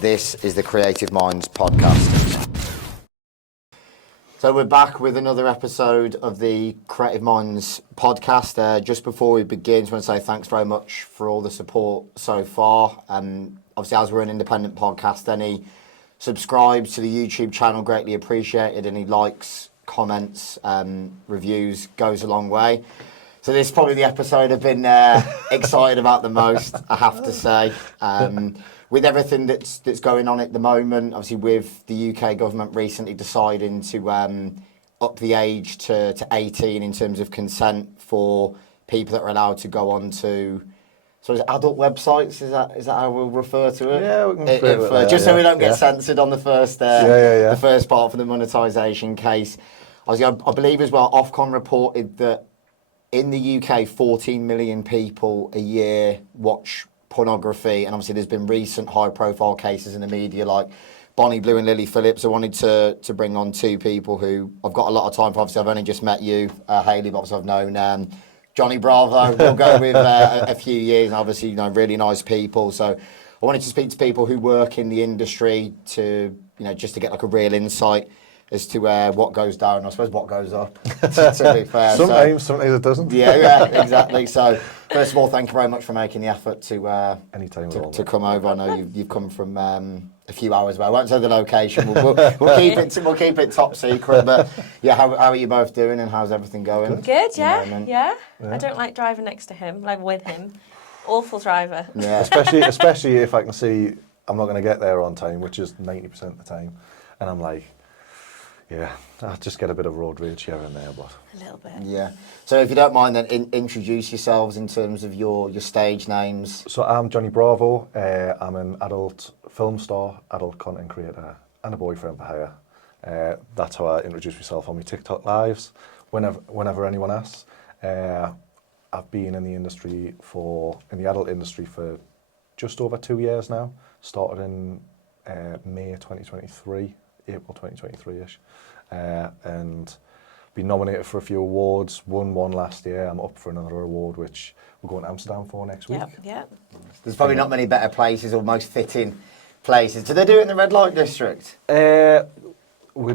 This is the Creative Minds podcast. So we're back with another episode of the Creative Minds podcast. Just before we begin, I just want to say thanks very much for all the support so far. Obviously, as we're an independent podcast, any subscribes to the YouTube channel greatly appreciated. Any likes, comments, reviews goes a long way. So this is probably the episode I've been excited about the most, I have to say. With everything that's going on at the moment, obviously with the UK government recently deciding to up the age to 18 in terms of consent for people that are allowed to go on to, so is it adult websites? Is that how we'll refer to it? Yeah, we can refer to it. Just so we don't get censored on the first the first part for the monetisation case. Obviously, I believe as well, Ofcom reported that in the UK, 14 million people a year watch pornography, and obviously there's been recent high-profile cases in the media like Bonnie Blue and Lily Phillips. I wanted to bring on two people who I've got a lot of time for. Obviously, I've only just met you, Hayley, but obviously I've known Johnny Bravo. We'll go with a few years, and obviously, you know, really nice people. So I wanted to speak to people who work in the industry to, you know, just to get like a real insight as to what goes down, I suppose what goes up, to be fair. Sometimes it doesn't. Yeah, exactly. So, first of all, thank you very much for making the effort to Anytime to come over. I know you've come from a few hours away. I won't say the location. We'll keep it top secret. But yeah, how are you both doing, and how's everything going? Good, yeah. I don't like driving next to him, like with him. Awful driver. Yeah, especially if I can see I'm not going to get there on time, which is 90% of the time, and I'm like, yeah, I'll just get a bit of road rage here and there, but a little bit. Yeah. So if you don't mind, then introduce yourselves in terms of your stage names. So I'm Johnny Bravo. I'm an adult film star, adult content creator, and a boyfriend for hire. That's how I introduce myself on my TikTok lives. Whenever anyone asks, I've been in the adult industry for just over 2 years now. Started in May 2023. April 2023-ish, and been nominated for a few awards, won one last year. I'm up for another award, which we're going to Amsterdam for next week. Yeah. There's probably not many better places or most fitting places. Do they do it in the red light district? We're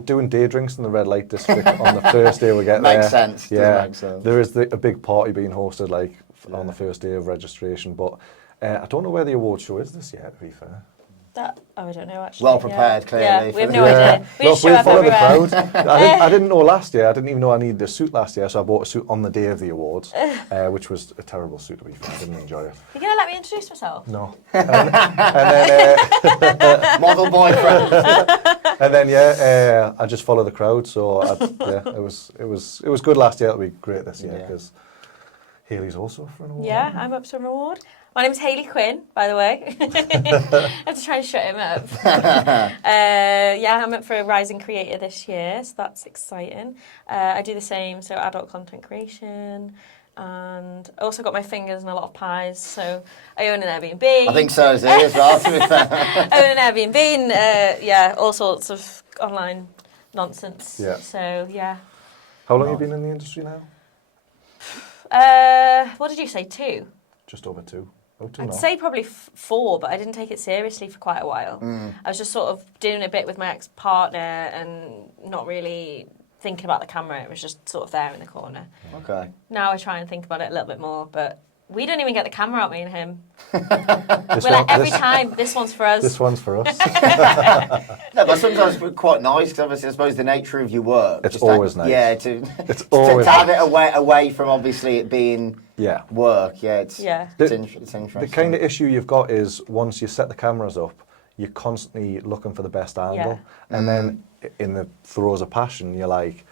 doing day drinks in the red light district on the first day we get there. Makes sense. Yeah, make sense. there is a big party being hosted on the first day of registration, but I don't know where the award show is this year, to be fair. I don't know actually. Well prepared, clearly. Yeah, we have no idea. We just show up follow the everywhere. crowd. I didn't know last year. I didn't even know I needed a suit last year, so I bought a suit on the day of the awards, which was a terrible suit, to be fair. I didn't enjoy it. You're going to let me introduce myself? No. And then, model boyfriend. and then I just follow the crowd. So it was good last year. It'll be great this year because Hayley's also up for an award. Yeah, I'm up for an award. My name's Hayley Quinn, by the way. I have to try and shut him up. I'm up for a Rising Creator this year, so that's exciting. I do the same, so adult content creation, and I also got my fingers in a lot of pies, so I own an Airbnb. I think so is he as well, to be fair. I own an Airbnb, and all sorts of online nonsense. Yeah. So, yeah. How long have you been in the industry now? What did you say, 2? Just over 2. I'd say probably 4, but I didn't take it seriously for quite a while. I was just sort of doing a bit with my ex-partner and not really thinking about the camera. It was just sort of there in the corner. Okay. Now I try and think about it a little bit more, but we don't even get the camera out, me and him. Every time, this one's for us. This one's for us. No, but sometimes it's quite nice, because obviously I suppose the nature of your work. It's always nice. Yeah, to have it away from obviously it being work. Yeah, it's interesting. The kind of issue you've got is once you set the cameras up, you're constantly looking for the best angle. And then in the throes of passion, you're like,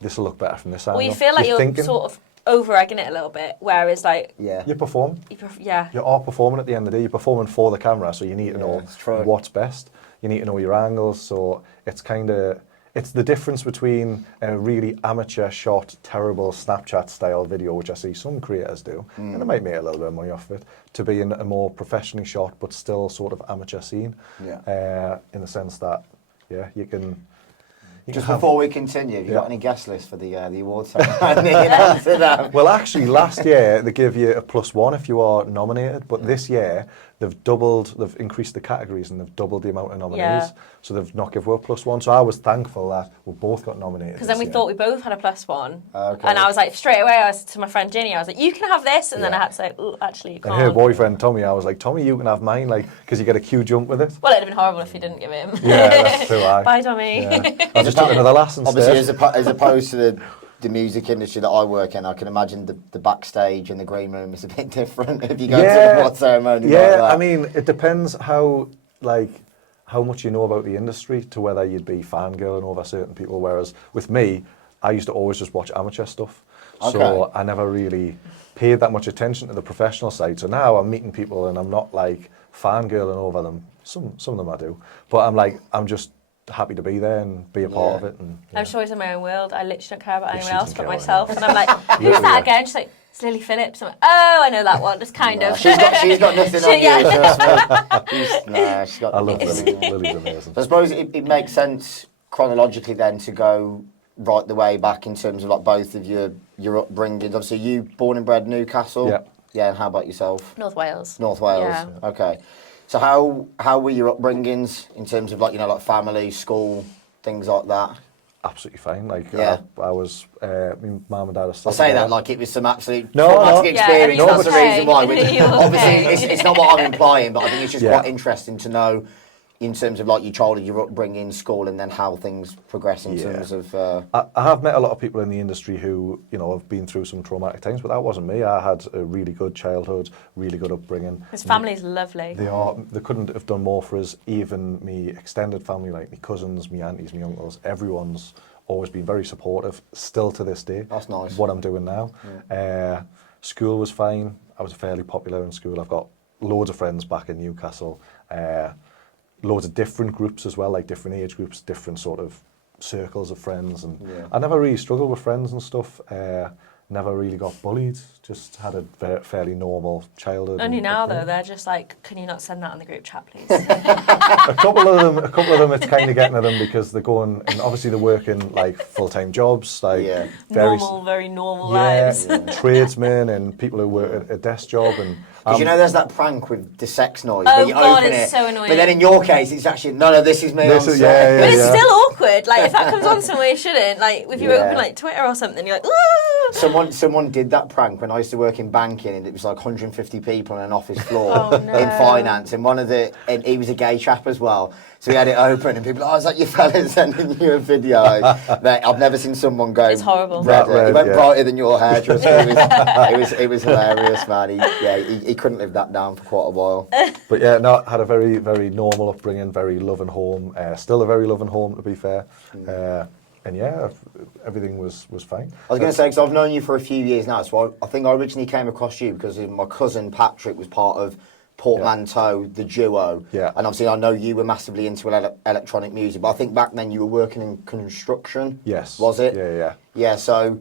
this will look better from this angle. Well, you feel like you're sort of over-egging it a little bit, whereas like... You perform. You are performing at the end of the day. You're performing for the camera, so you need to know what's best. You need to know your angles, so it's it's the difference between a really amateur shot, terrible Snapchat style video, which I see some creators do, and they might make a little bit of money off it, to be in a more professionally shot but still sort of amateur scene. In the sense that, you can... Just before we continue, have you got any guest lists for the awards ceremony? Well, actually, last year they give you a +1 if you are nominated, but this year they've increased the categories and they've doubled the amount of nominees. Yeah. So they've not given us +1. So I was thankful that we both got nominated. Because then we thought we both had a +1. Okay. And I was like, straight away, I was to my friend Ginny, I was like, you can have this. And then I Yeah. had to say, oh, actually, you can't. And her boyfriend Tommy, I was like, Tommy, you can have mine, like, because you get a queue jump with it. Well, it'd have been horrible if you didn't give him. Yeah, that's true. Bye, Tommy. Yeah. I just took another lass instead. Obviously, as opposed to the music industry that I work in, I can imagine the backstage and the green room is a bit different if you go to the award ceremony. Yeah, like that. I mean, it depends how much you know about the industry to whether you'd be fangirling over certain people. Whereas with me, I used to always just watch amateur stuff. Okay. So I never really paid that much attention to the professional side. So now I'm meeting people and I'm not like fangirling over them. Some of them I do. But I'm just happy to be there and be a part of it. And, I'm sure it's in my own world. I literally don't care about anyone she else doesn't but care, myself. And I'm like, who's that again? She's like, it's Lily Phillips. I'm like, oh, I know that one. Just kind of. She's got nothing on Yeah. you. She's got I love nothing. Lily. Lily's amazing. So I suppose it makes sense chronologically then to go right the way back in terms of like both of your upbringings. Obviously, you born and bred Newcastle. Yeah. Yeah, and how about yourself? North Wales. North Wales. Yeah. Okay. So how were your upbringings in terms of like family, school, things like that? Absolutely fine. Yeah. I was, my mum and dad are still I say together. that like it was some absolute No, traumatic no. experience. Yeah, That's the okay. reason why. You're Obviously, okay. it's not what I'm implying, but I think it's just Yeah. quite interesting to know in terms of like your childhood, your upbringing, school, and then how things progress in terms of. I have met a lot of people in the industry who, have been through some traumatic times, but that wasn't me. I had a really good childhood, really good upbringing. His family's lovely. They couldn't have done more for us. Even me extended family, like my cousins, my aunties, my uncles, everyone's always been very supportive, still to this day. That's nice. What I'm doing now. Yeah. School was fine. I was fairly popular in school. I've got loads of friends back in Newcastle. Loads of different groups as well, like different age groups, different sort of circles of friends. And I never really struggled with friends and stuff. Never really got bullied. Just had a fairly normal childhood. Only and now, upbringing. though, they're just like, can you not send that on the group chat, please? A couple of them, it's kind of getting at them because they're going, and obviously they're working like full-time jobs, like Very normal yeah, lives. tradesmen and people who work at a desk job. And Because there's that prank with the sex noise Oh, where you God, open it's it. so annoying. But then in your case, it's actually, no, this is me This on is- set. But it's yeah. still awkward. Like, if that comes on somewhere you shouldn't, like, if you Yeah. open, like, Twitter or something, you're like, ooh! Someone did that prank when I used to work in banking, and it was like 150 people on an office floor Oh, no. in finance, and he was a gay chap as well. So we had it open, and people, is that your fella sending you a video? Mate, I've never seen someone go. It's horrible. Red. That red, It went yeah. brighter than your hair. Trust me. It was hilarious, man. He couldn't live that down for quite a while. But yeah, no, had a very, very normal upbringing, very loving home. Still a very loving home, to be fair. And yeah, everything was fine. I was going to say, because I've known you for a few years now, so I think I originally came across you because my cousin Patrick was part of Portmanteau, the duo. Yeah. And obviously I know you were massively into electronic music, but I think back then you were working in construction. Yes. Was it? Yeah. Yeah, so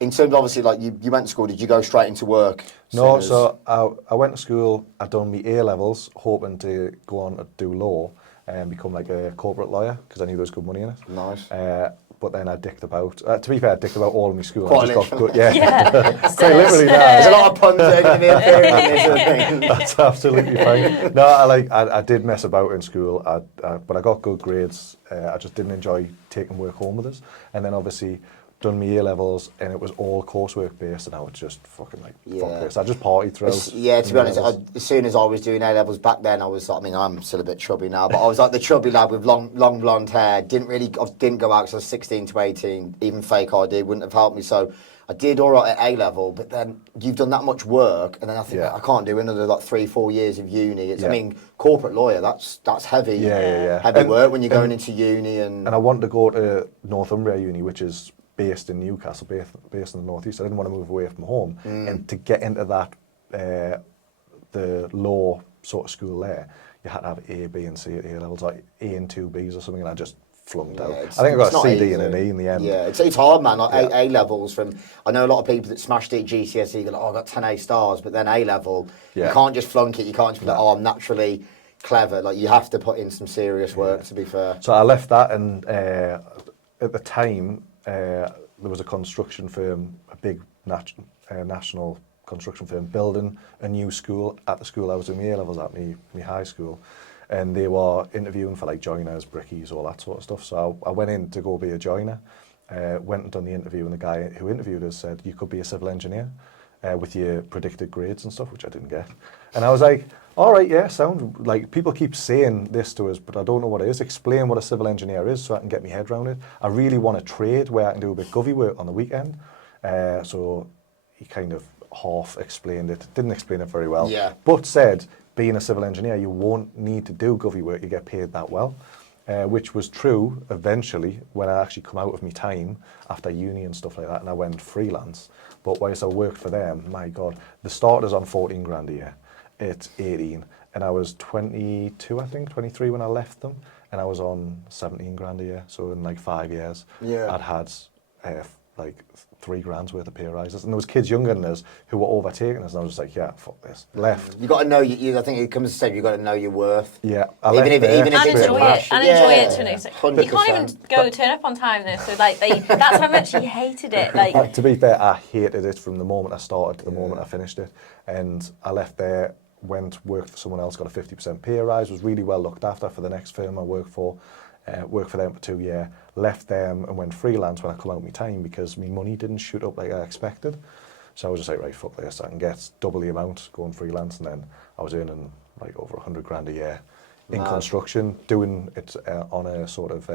in terms of obviously like you went to school, did you go straight into work? No, soon as- so I went to school, I'd done my A-levels, hoping to go on to do law and become like a corporate lawyer, because I knew there was good money in it. Nice. But then I dicked about, to be fair, I dicked about all of my school. Quite I just got literally. good, yeah. Quite literally now. There's a lot of puns in the appearing in this thing. That's absolutely fine. No, I did mess about in school, but I got good grades. I just didn't enjoy taking work home with us. And then obviously done my A-levels, and it was all coursework based, and I was just fucking like, fuck this. I just partied through. Yeah, to be honest, as soon as I was doing A-levels back then, I was like, I'm still a bit chubby now, but I was like the chubby lad with long blonde hair. Didn't go out because I was 16 to 18. Even fake ID wouldn't have helped me. So I did all right at A-level, but then you've done that much work, and then I think I can't do another like 3-4 years of uni. I mean, corporate lawyer, that's heavy. Yeah. Heavy work when you're going into uni. And I wanted to go to Northumbria Uni, which is based in Newcastle, based in the northeast. I didn't want to move away from home, and to get into that the law sort of school there, you had to have A, B, and C at A levels, like A and 2Bs or something, and I just flunked out. I think I got a C, D, and an E in the end. Yeah, it's hard, man. Like A levels I know a lot of people that smashed it at GCSE, go like, I got 10 A stars, but then A level, you can't just flunk it. You can't just be like, I'm naturally clever. Like, you have to put in some serious work, to be fair. So I left that, and at the time, there was a construction firm, a big national construction firm building a new school at the school I was doing my A-levels at, my high school. And they were interviewing for like joiners, brickies, all that sort of stuff. So I went in to go be a joiner, went and done the interview, and the guy who interviewed us said, you could be a civil engineer with your predicted grades and stuff, which I didn't get. And I was like, all right, yeah, sound like people keep saying this to us, but I don't know what it is. Explain what a civil engineer is so I can get my head around it. I really want a trade where I can do a bit govy work on the weekend. So he kind of half explained it, didn't explain it very well, but said, being a civil engineer, you won't need to do govy work, you get paid that well, which was true eventually when I actually come out of my time after uni and stuff like that, and I went freelance. But whilst I worked for them, my God, the starters on 14 grand a year. It's 18, and I was 22, I think, 23 when I left them, and I was on 17 grand a year. So in like 5 years, I'd had like 3 grand's worth of pay rises, and there was kids younger than us who were overtaking us, and I was just like, yeah, fuck this. Left. You got to know I think it comes to say you got to know your worth. Yeah, and enjoy it to an extent. You can't even turn up on time though, so like that's how much he hated it. Like to be fair, I hated it from the moment I started to the moment I finished it, and I left there, went worked for someone else, got a 50% pay rise, was really well looked after for the next firm I worked for. Worked for them for 2 years, left them and went freelance when I come out of my time because my money didn't shoot up like I expected. So I was just like, right, fuck this, I can get double the amount going freelance, and then I was earning like over 100 grand a year in construction, doing it on a sort of...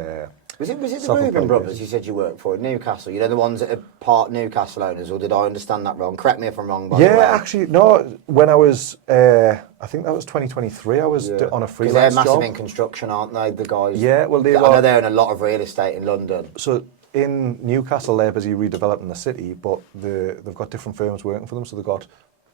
Was it the Reuben brothers you said you worked for in Newcastle? You know, the ones that are part Newcastle owners, or did I understand that wrong? Correct me if I'm wrong, by the way. Yeah, actually, no, when I was, I think that was 2023, I was on a freelance job. Because they're massive in construction, aren't they, the guys? Yeah, well, I know they own a lot of real estate in London. So in Newcastle, they're busy redeveloping the city, but they've got different firms working for them. So they've got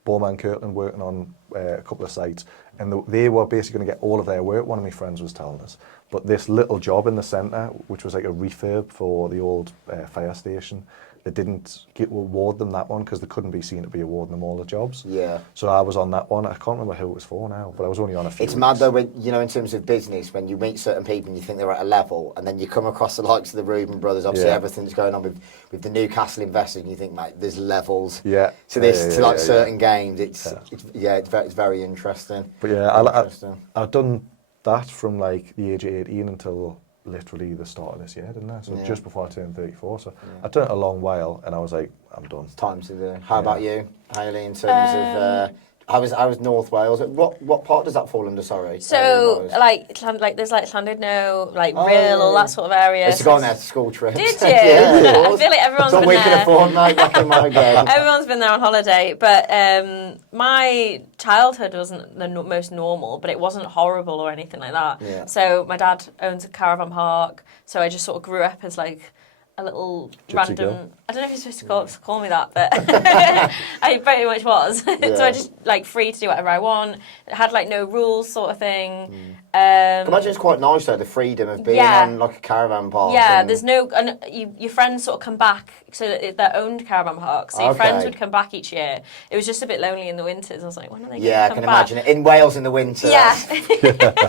Bowman Kirtland working on a couple of sites, and they were basically going to get all of their work, one of my friends was telling us. But this little job in the centre, which was like a refurb for the old fire station, they didn't award them that one because they couldn't be seen to be awarding them all the jobs. Yeah. So I was on that one. I can't remember who it was for now, but I was only on a few. It's mad though, when, you know, in terms of business, when you meet certain people and you think they're at a level, and then you come across the likes of the Reuben brothers, obviously everything that's going on with the Newcastle investors, and you think, mate, there's levels to this, to certain games. It's very interesting. But yeah, I've done that from like the age of 18 until literally the start of this year, didn't I? So just before I turned 34. So I'd done it a long while, and I was like, I'm done. It's time to do. How about you, Hayley, in terms of... I was North Wales. What part does that fall under? Sorry. So like there's like Llandudno, like Rhyl, all that sort of area. I used to go on there to school trips. Did you? I feel like everyone's been there. we can afford, mate, back in my day. Everyone's been there on holiday, but my childhood wasn't the most normal, but it wasn't horrible or anything like that. Yeah. So my dad owns a caravan park, so I just sort of grew up as like a little Gypsy random girl. I don't know if you're supposed to call me that, but I pretty much was. So I just like free to do whatever I want. It had like no rules sort of thing. I imagine it's quite nice though, the freedom of being on like a caravan park. Yeah, there's no, and your friends sort of come back, so that they're owned caravan parks. So your friends would come back each year. It was just a bit lonely in the winters. I was like, when are they going to come back? I can imagine it. In Wales in the winter. Yeah.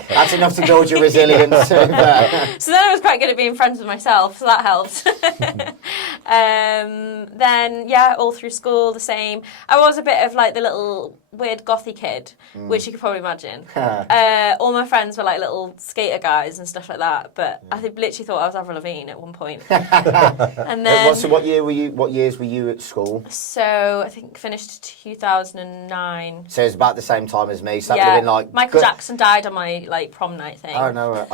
That's enough to build your resilience. So then I was quite good at being friends with myself, so that helped. Then, all through school, the same. I was a bit of like the little weird gothy kid, which you could probably imagine. All my friends were like little skater guys and stuff like that, but I literally thought I was Avril Lavigne at one point. And then, so what years were you at school? So I think finished 2009. So it was about the same time as me. So that would have been like Michael Jackson died on my like prom night thing. Oh no!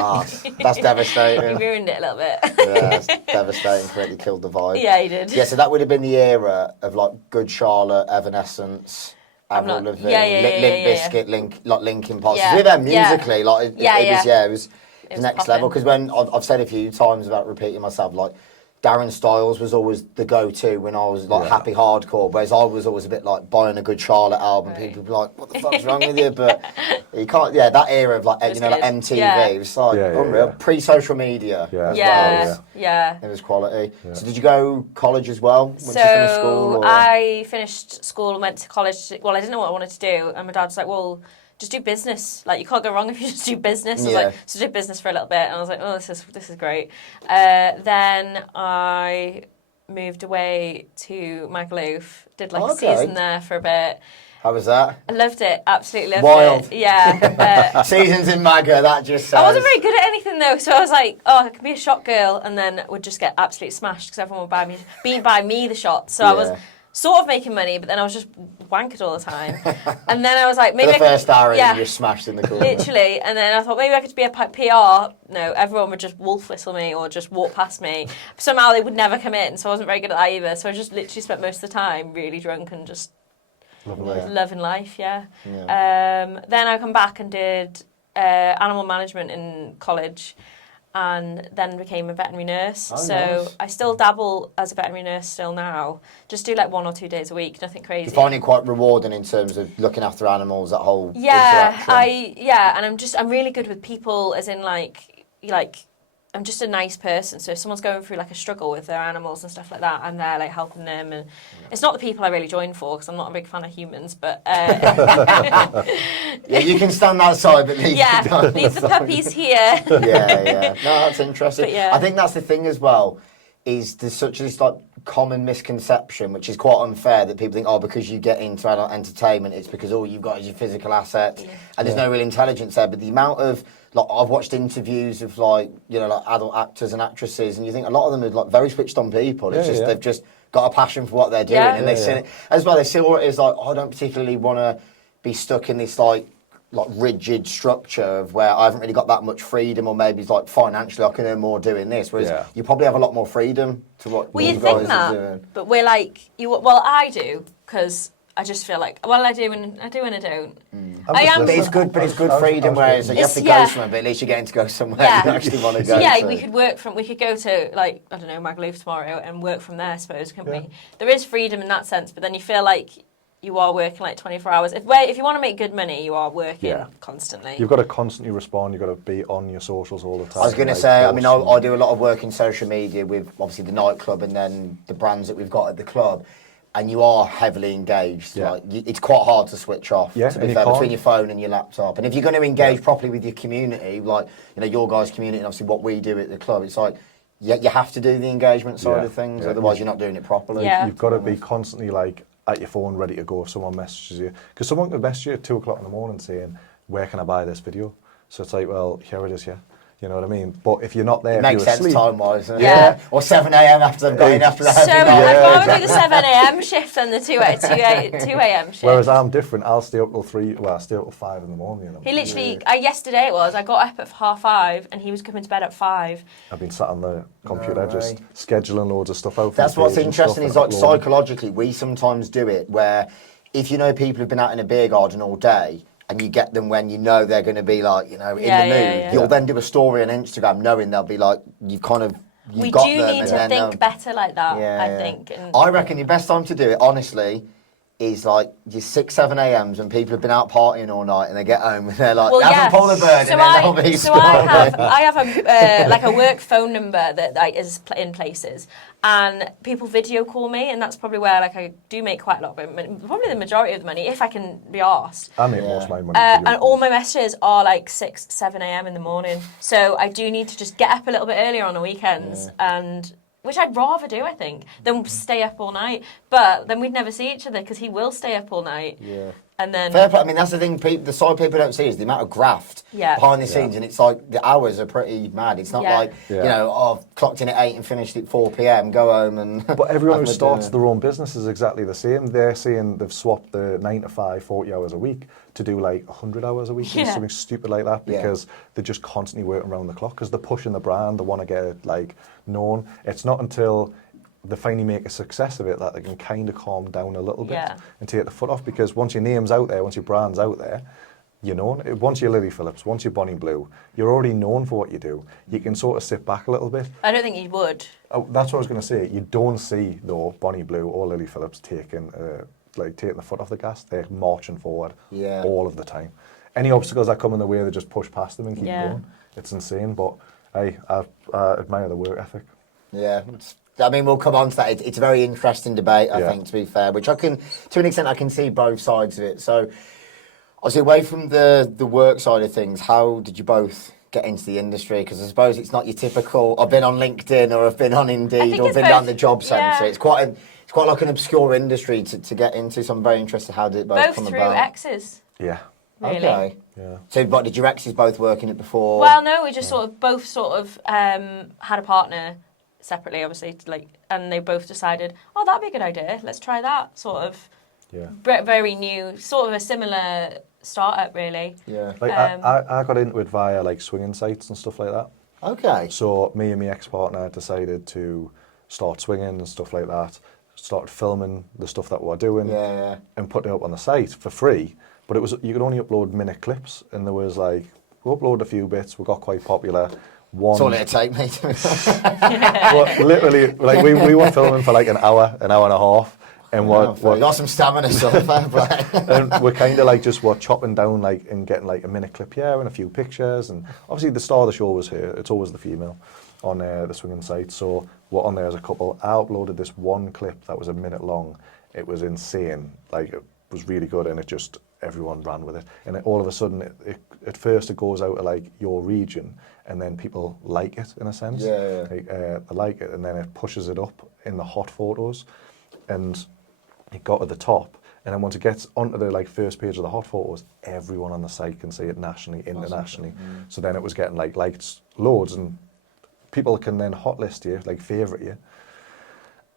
That's devastating. He ruined it a little bit. That's devastating. Completely killed the vibe. Yeah, he did. Yeah, so that would have been the era of like Good Charlotte, Evanescence, Avril Lavigne, Limp Bizkit, Linkin Park. So them musically, it was next level. Because when I've said a few times about repeating myself, like Darren Styles was always the go-to when I was like happy hardcore, whereas I was always a bit like buying a Good Charlotte album. Right. People would be like, "What the fuck's wrong with you?" But you can't. Yeah, that era of like like MTV, it was like unreal. Pre-social media. Yeah. It was quality. Yeah. So did you go college as well? Once you finished school? I finished school and went to college. Well, I didn't know what I wanted to do, and my dad was like, "Well, just do business. Like, you can't go wrong if you just do business." I was like, so did business for a little bit, and I was like, oh, this is great. Then I moved away to Magaluf, did like a Okay. season there for a bit. How was that? I loved it, absolutely loved Wild. it. Yeah. Seasons in Maga, that just says... I wasn't very good at anything though, so I was like, oh, I could be a shot girl, and then would just get absolutely smashed because everyone would buy me the shots. So I was sort of making money, but then I was just wankered all the time. And then I was like, maybe For the first hour, yeah, and you're smashed in the corner. literally. And then I thought maybe I could be a PR. No, everyone would just wolf whistle me or just walk past me. Somehow they would never come in, so I wasn't very good at that either. So I just literally spent most of the time really drunk and just loving life, yeah. Then I come back and did animal management in college, and then became a veterinary nurse. Oh, so nice. I still dabble as a veterinary nurse still now. Just do like 1 or 2 days a week, nothing crazy. You find it quite rewarding in terms of looking after animals, that whole Yeah, interaction? and I'm really good with people, as in like I'm just a nice person. So if someone's going through like a struggle with their animals and stuff like that, I'm there like helping them. And it's not the people I really join for because I'm not a big fan of humans. But Yeah, you can stand outside, but leave leave the puppies here. yeah. No, that's interesting. But yeah. I think that's the thing as well, is there's such this like common misconception, which is quite unfair, that people think, oh, because you get into adult entertainment, it's because all you've got is your physical assets, and there's no real intelligence there. But the amount of like I've watched interviews of like adult actors and actresses, and you think a lot of them are like very switched on people. It's they've just got a passion for what they're doing, and they see it as well. They see what it is like. Oh, I don't particularly want to be stuck in this like rigid structure of where I haven't really got that much freedom, or maybe it's like financially I can earn more doing this. Whereas you probably have a lot more freedom to what you guys are doing. But we're like I do because I just feel like I do and I don't. But it's good freedom. Whereas you have to go somewhere, but at least you're getting to go somewhere you actually want to go. So we could go to like I don't know Magaluf tomorrow and work from there. I suppose couldn't we? There is freedom in that sense, but then you feel like you are working like 24 hours. If you want to make good money, you are working constantly. You've got to constantly respond. You've got to be on your socials all the time. I was going to say, I mean, I do a lot of work in social media with obviously the nightclub and then the brands that we've got at the club. And you are heavily engaged. Like it's quite hard to switch off. To be fair, between your phone and your laptop. And if you're going to engage properly with your community, like your guys' community, and obviously what we do at the club, it's like you have to do the engagement side of things. Otherwise, you're not doing it properly. You've got to be constantly like at your phone, ready to go if someone messages you. Because someone could message you at 2 o'clock in the morning saying, "Where can I buy this video?" So it's like, well, here it is, You know what I mean? But if you're not there, it makes if you're sense asleep, time-wise. Or 7 a.m. after they've got in after the heavy So night. I'd rather do the 7 a.m. shift than the 2 a.m. shift. Whereas I'm different. I'll stay up till 3. Well, I stay up till 5 in the morning. He literally, yesterday I got up at 5:30 and he was coming to bed at 5. I've been sat on the computer just scheduling loads of stuff out. That's what's interesting is like psychologically, we sometimes do it where if people have been out in a beer garden all day, and you get them when you know they're going to be like, in the mood. You'll then do a story on Instagram knowing they'll be like, you've got them. We do need to think better like that, I think. And I reckon your best time to do it, honestly, is like your 6, 7 a.m.s when people have been out partying all night and they get home and they're like, have a polar bird, and then they'll be I have a like a work phone number that like is in places, and people video call me, and that's probably where like I do make quite a lot of money, probably the majority of the money if I can be asked. I make most of my money. And all my messages are like 6, 7 a.m. in the morning, so I do need to just get up a little bit earlier on the weekends and. Which I'd rather do, I think, than stay up all night. But then we'd never see each other because he will stay up all night. Yeah. And then... Fair play. I mean, that's the thing, the side people don't see is the amount of graft behind the scenes. And it's like, the hours are pretty mad. It's not like, I've clocked in at 8 and finished at 4 p.m, go home and... But everyone who starts their own business is exactly the same. They're saying they've swapped the 9 to 5, 40 hours a week to do like 100 hours a week and something stupid like that because they're just constantly working around the clock because they're pushing the brand, they want to get it like known. It's not until they finally make a success of it that they can kind of calm down a little bit and take the foot off, because once your name's out there, once your brand's out there, you're known. Once you're Lily Phillips, once you're Bonnie Blue, you're already known for what you do. You can sort of sit back a little bit. I don't think you would. Oh, that's what I was going to say. You don't see, though, Bonnie Blue or Lily Phillips taking the foot off the gas. They're marching forward all of the time. Any obstacles that come in the way, they just push past them and keep going. It's insane, but hey, I admire the work ethic. Yeah, I mean, we'll come on to that. It's a very interesting debate, I think, to be fair, which I can, to an extent, I can see both sides of it. So, obviously, away from the work side of things, how did you both get into the industry? Because I suppose it's not your typical, I've been on LinkedIn or I've been on Indeed or I've been down the job centre. It's quite like an obscure industry to get into, so I'm very interested how did it both come through about. exes. Yeah. Really. Okay. Yeah. So, but did your exes both work in it before? Well, no, we just both had a partner separately, obviously, and they both decided, oh, that'd be a good idea. Let's try that. Sort of. Yeah. Very new, sort of a similar startup, really. Yeah. Like I got into it via like swinging sites and stuff like that. Okay. So me and my ex-partner decided to start swinging and stuff like that. Started filming the stuff that we're doing and put it up on the site for free. But you could only upload minute clips, and there was like, we uploaded a few bits, we got quite popular. That's all it'd take me to well, literally, like we were filming for like an hour and a half. And you got some stamina, so fair play. And we're kind of like we're chopping down like and getting like a minute clip here and a few pictures. And obviously the star of the show was her. It's always the female on the swinging site. So we're on there as a couple. I uploaded this one clip that was a minute long. It was insane. Like it was really good, and everyone ran with it. And all of a sudden, at first it goes out to like your region, and then people like it in a sense. Like, they like it, and then it pushes it up in the hot photos, and it got to the top. And then once it gets onto the like first page of the hot photos, everyone on the site can see it nationally, internationally. So then it was getting like liked loads, and people can then hot list you, like favourite you.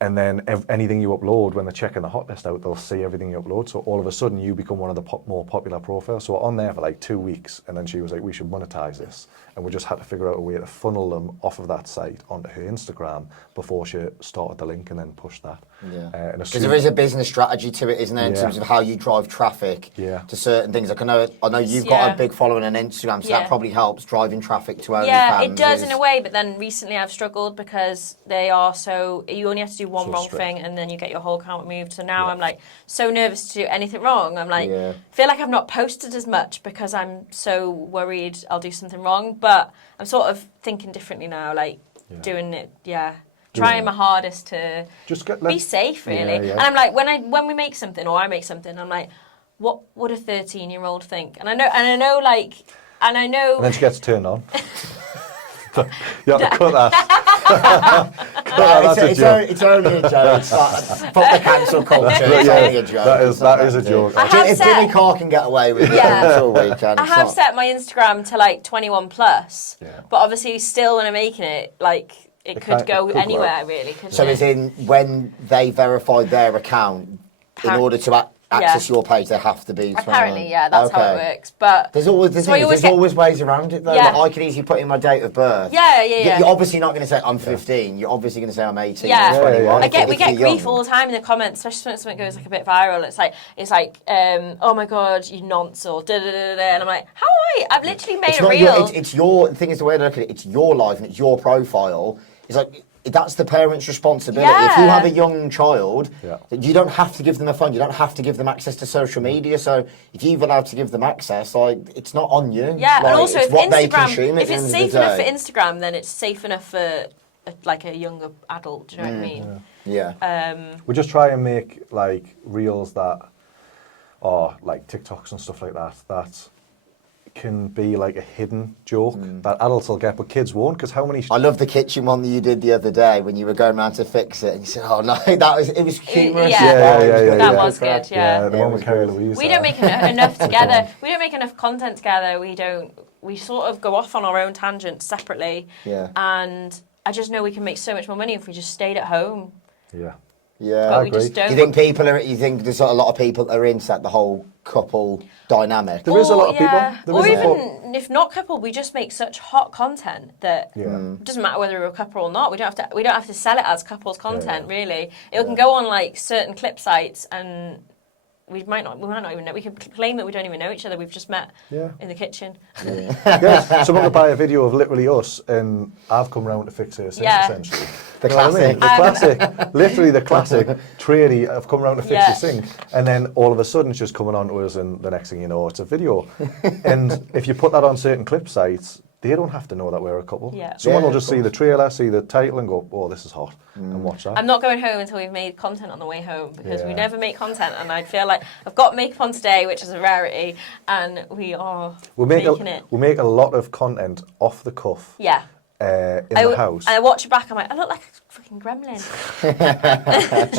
And then anything you upload, when they're checking the hot list out, they'll see everything you upload. So all of a sudden, you become one of the more popular profiles. So we're on there for like 2 weeks, and then she was like, we should monetize this. And we just had to figure out a way to funnel them off of that site onto her Instagram before she started the link and then pushed that. Yeah. Because there is a business strategy to it, isn't there, in terms of how you drive traffic to certain things. Like I know you've got a big following on Instagram, so that probably helps driving traffic to OnlyFans. Yeah, it does in a way, but then recently I've struggled because they are you only have to do one wrong thing and then you get your whole account removed. So now I'm like so nervous to do anything wrong. I'm like, feel like I've not posted as much because I'm so worried I'll do something wrong. But I'm sort of thinking differently now, like doing it, trying my hardest to just be safe, really. And I'm like, when we make something or I make something, I'm like, what would a 13-year-old think? And I know, and then she gets turned on. You have to cut that. It's only a joke. Fuck the cancel culture. It's only a joke. That is a joke. If Jimmy Carr can get away with it until weekend. I have set my Instagram to like 21 plus, but obviously still when I'm making it, like it could go anywhere really. So as in when they verified their account, in order to access your page, they have to be 21. Apparently, that's how it works. But there's always ways around it though. Like I could easily put in my date of birth. You're obviously not going to say I'm 15. You're obviously going to say I'm 18 or 21. We get grief all the time in the comments, especially when something goes like a bit viral. It's like oh my god, you nonce or da da da da, and I'm like, how am I? I've literally made a reel. It's your thing. Is the way to look at it. It's your life and it's your profile. It's like. That's the parent's responsibility. If you have a young child, you don't have to give them a phone. You don't have to give them access to social media. So if you've allowed to give them access, like it's not on you. Yeah, and also if Instagram, if it's safe enough for Instagram, then it's safe enough for like a younger adult. Do you know what I mean? Yeah. We just try and make like reels that are like TikToks and stuff like that can be like a hidden joke that adults will get, but kids won't. Because how many? I love the kitchen one that you did the other day when you were going around to fix it, and you said, "Oh no, it was humorous." That was good. Yeah, the one with Carrie Louise. We don't make enough together. We don't make enough content together. We sort of go off on our own tangents separately. Yeah. And I just know we can make so much more money if we just stayed at home. Yeah. Yeah, but we just don't. Do you think there's a lot of people that are into that, the whole couple dynamic? There is a lot of people. Or even if not couple, we just make such hot content that it doesn't matter whether we're a couple or not. We don't have to sell it as couples content, really. It can go on like certain clip sites and we might not even know. We can claim that we don't even know each other. We've just met in the kitchen. Someone could buy a video of literally us, and I've come round to fix her sink, essentially. The classic. The classic. Literally the classic tradie, I've come round to fix your sink. And then all of a sudden it's just coming on to us, and the next thing you know, it's a video. And if you put that on certain clip sites, they don't have to know that we're a couple. Yeah. Someone Yeah, will just of see the course. trailer, see the title, and go, "Oh, this is hot," and watch that. I'm not going home until we've made content on the way home because we Yeah. never make content, and I feel like I've got makeup on today, which is a rarity, and we are making it. We make a lot of content off the cuff. Yeah. In the house. I watch it back, I'm like, I look like a freaking gremlin.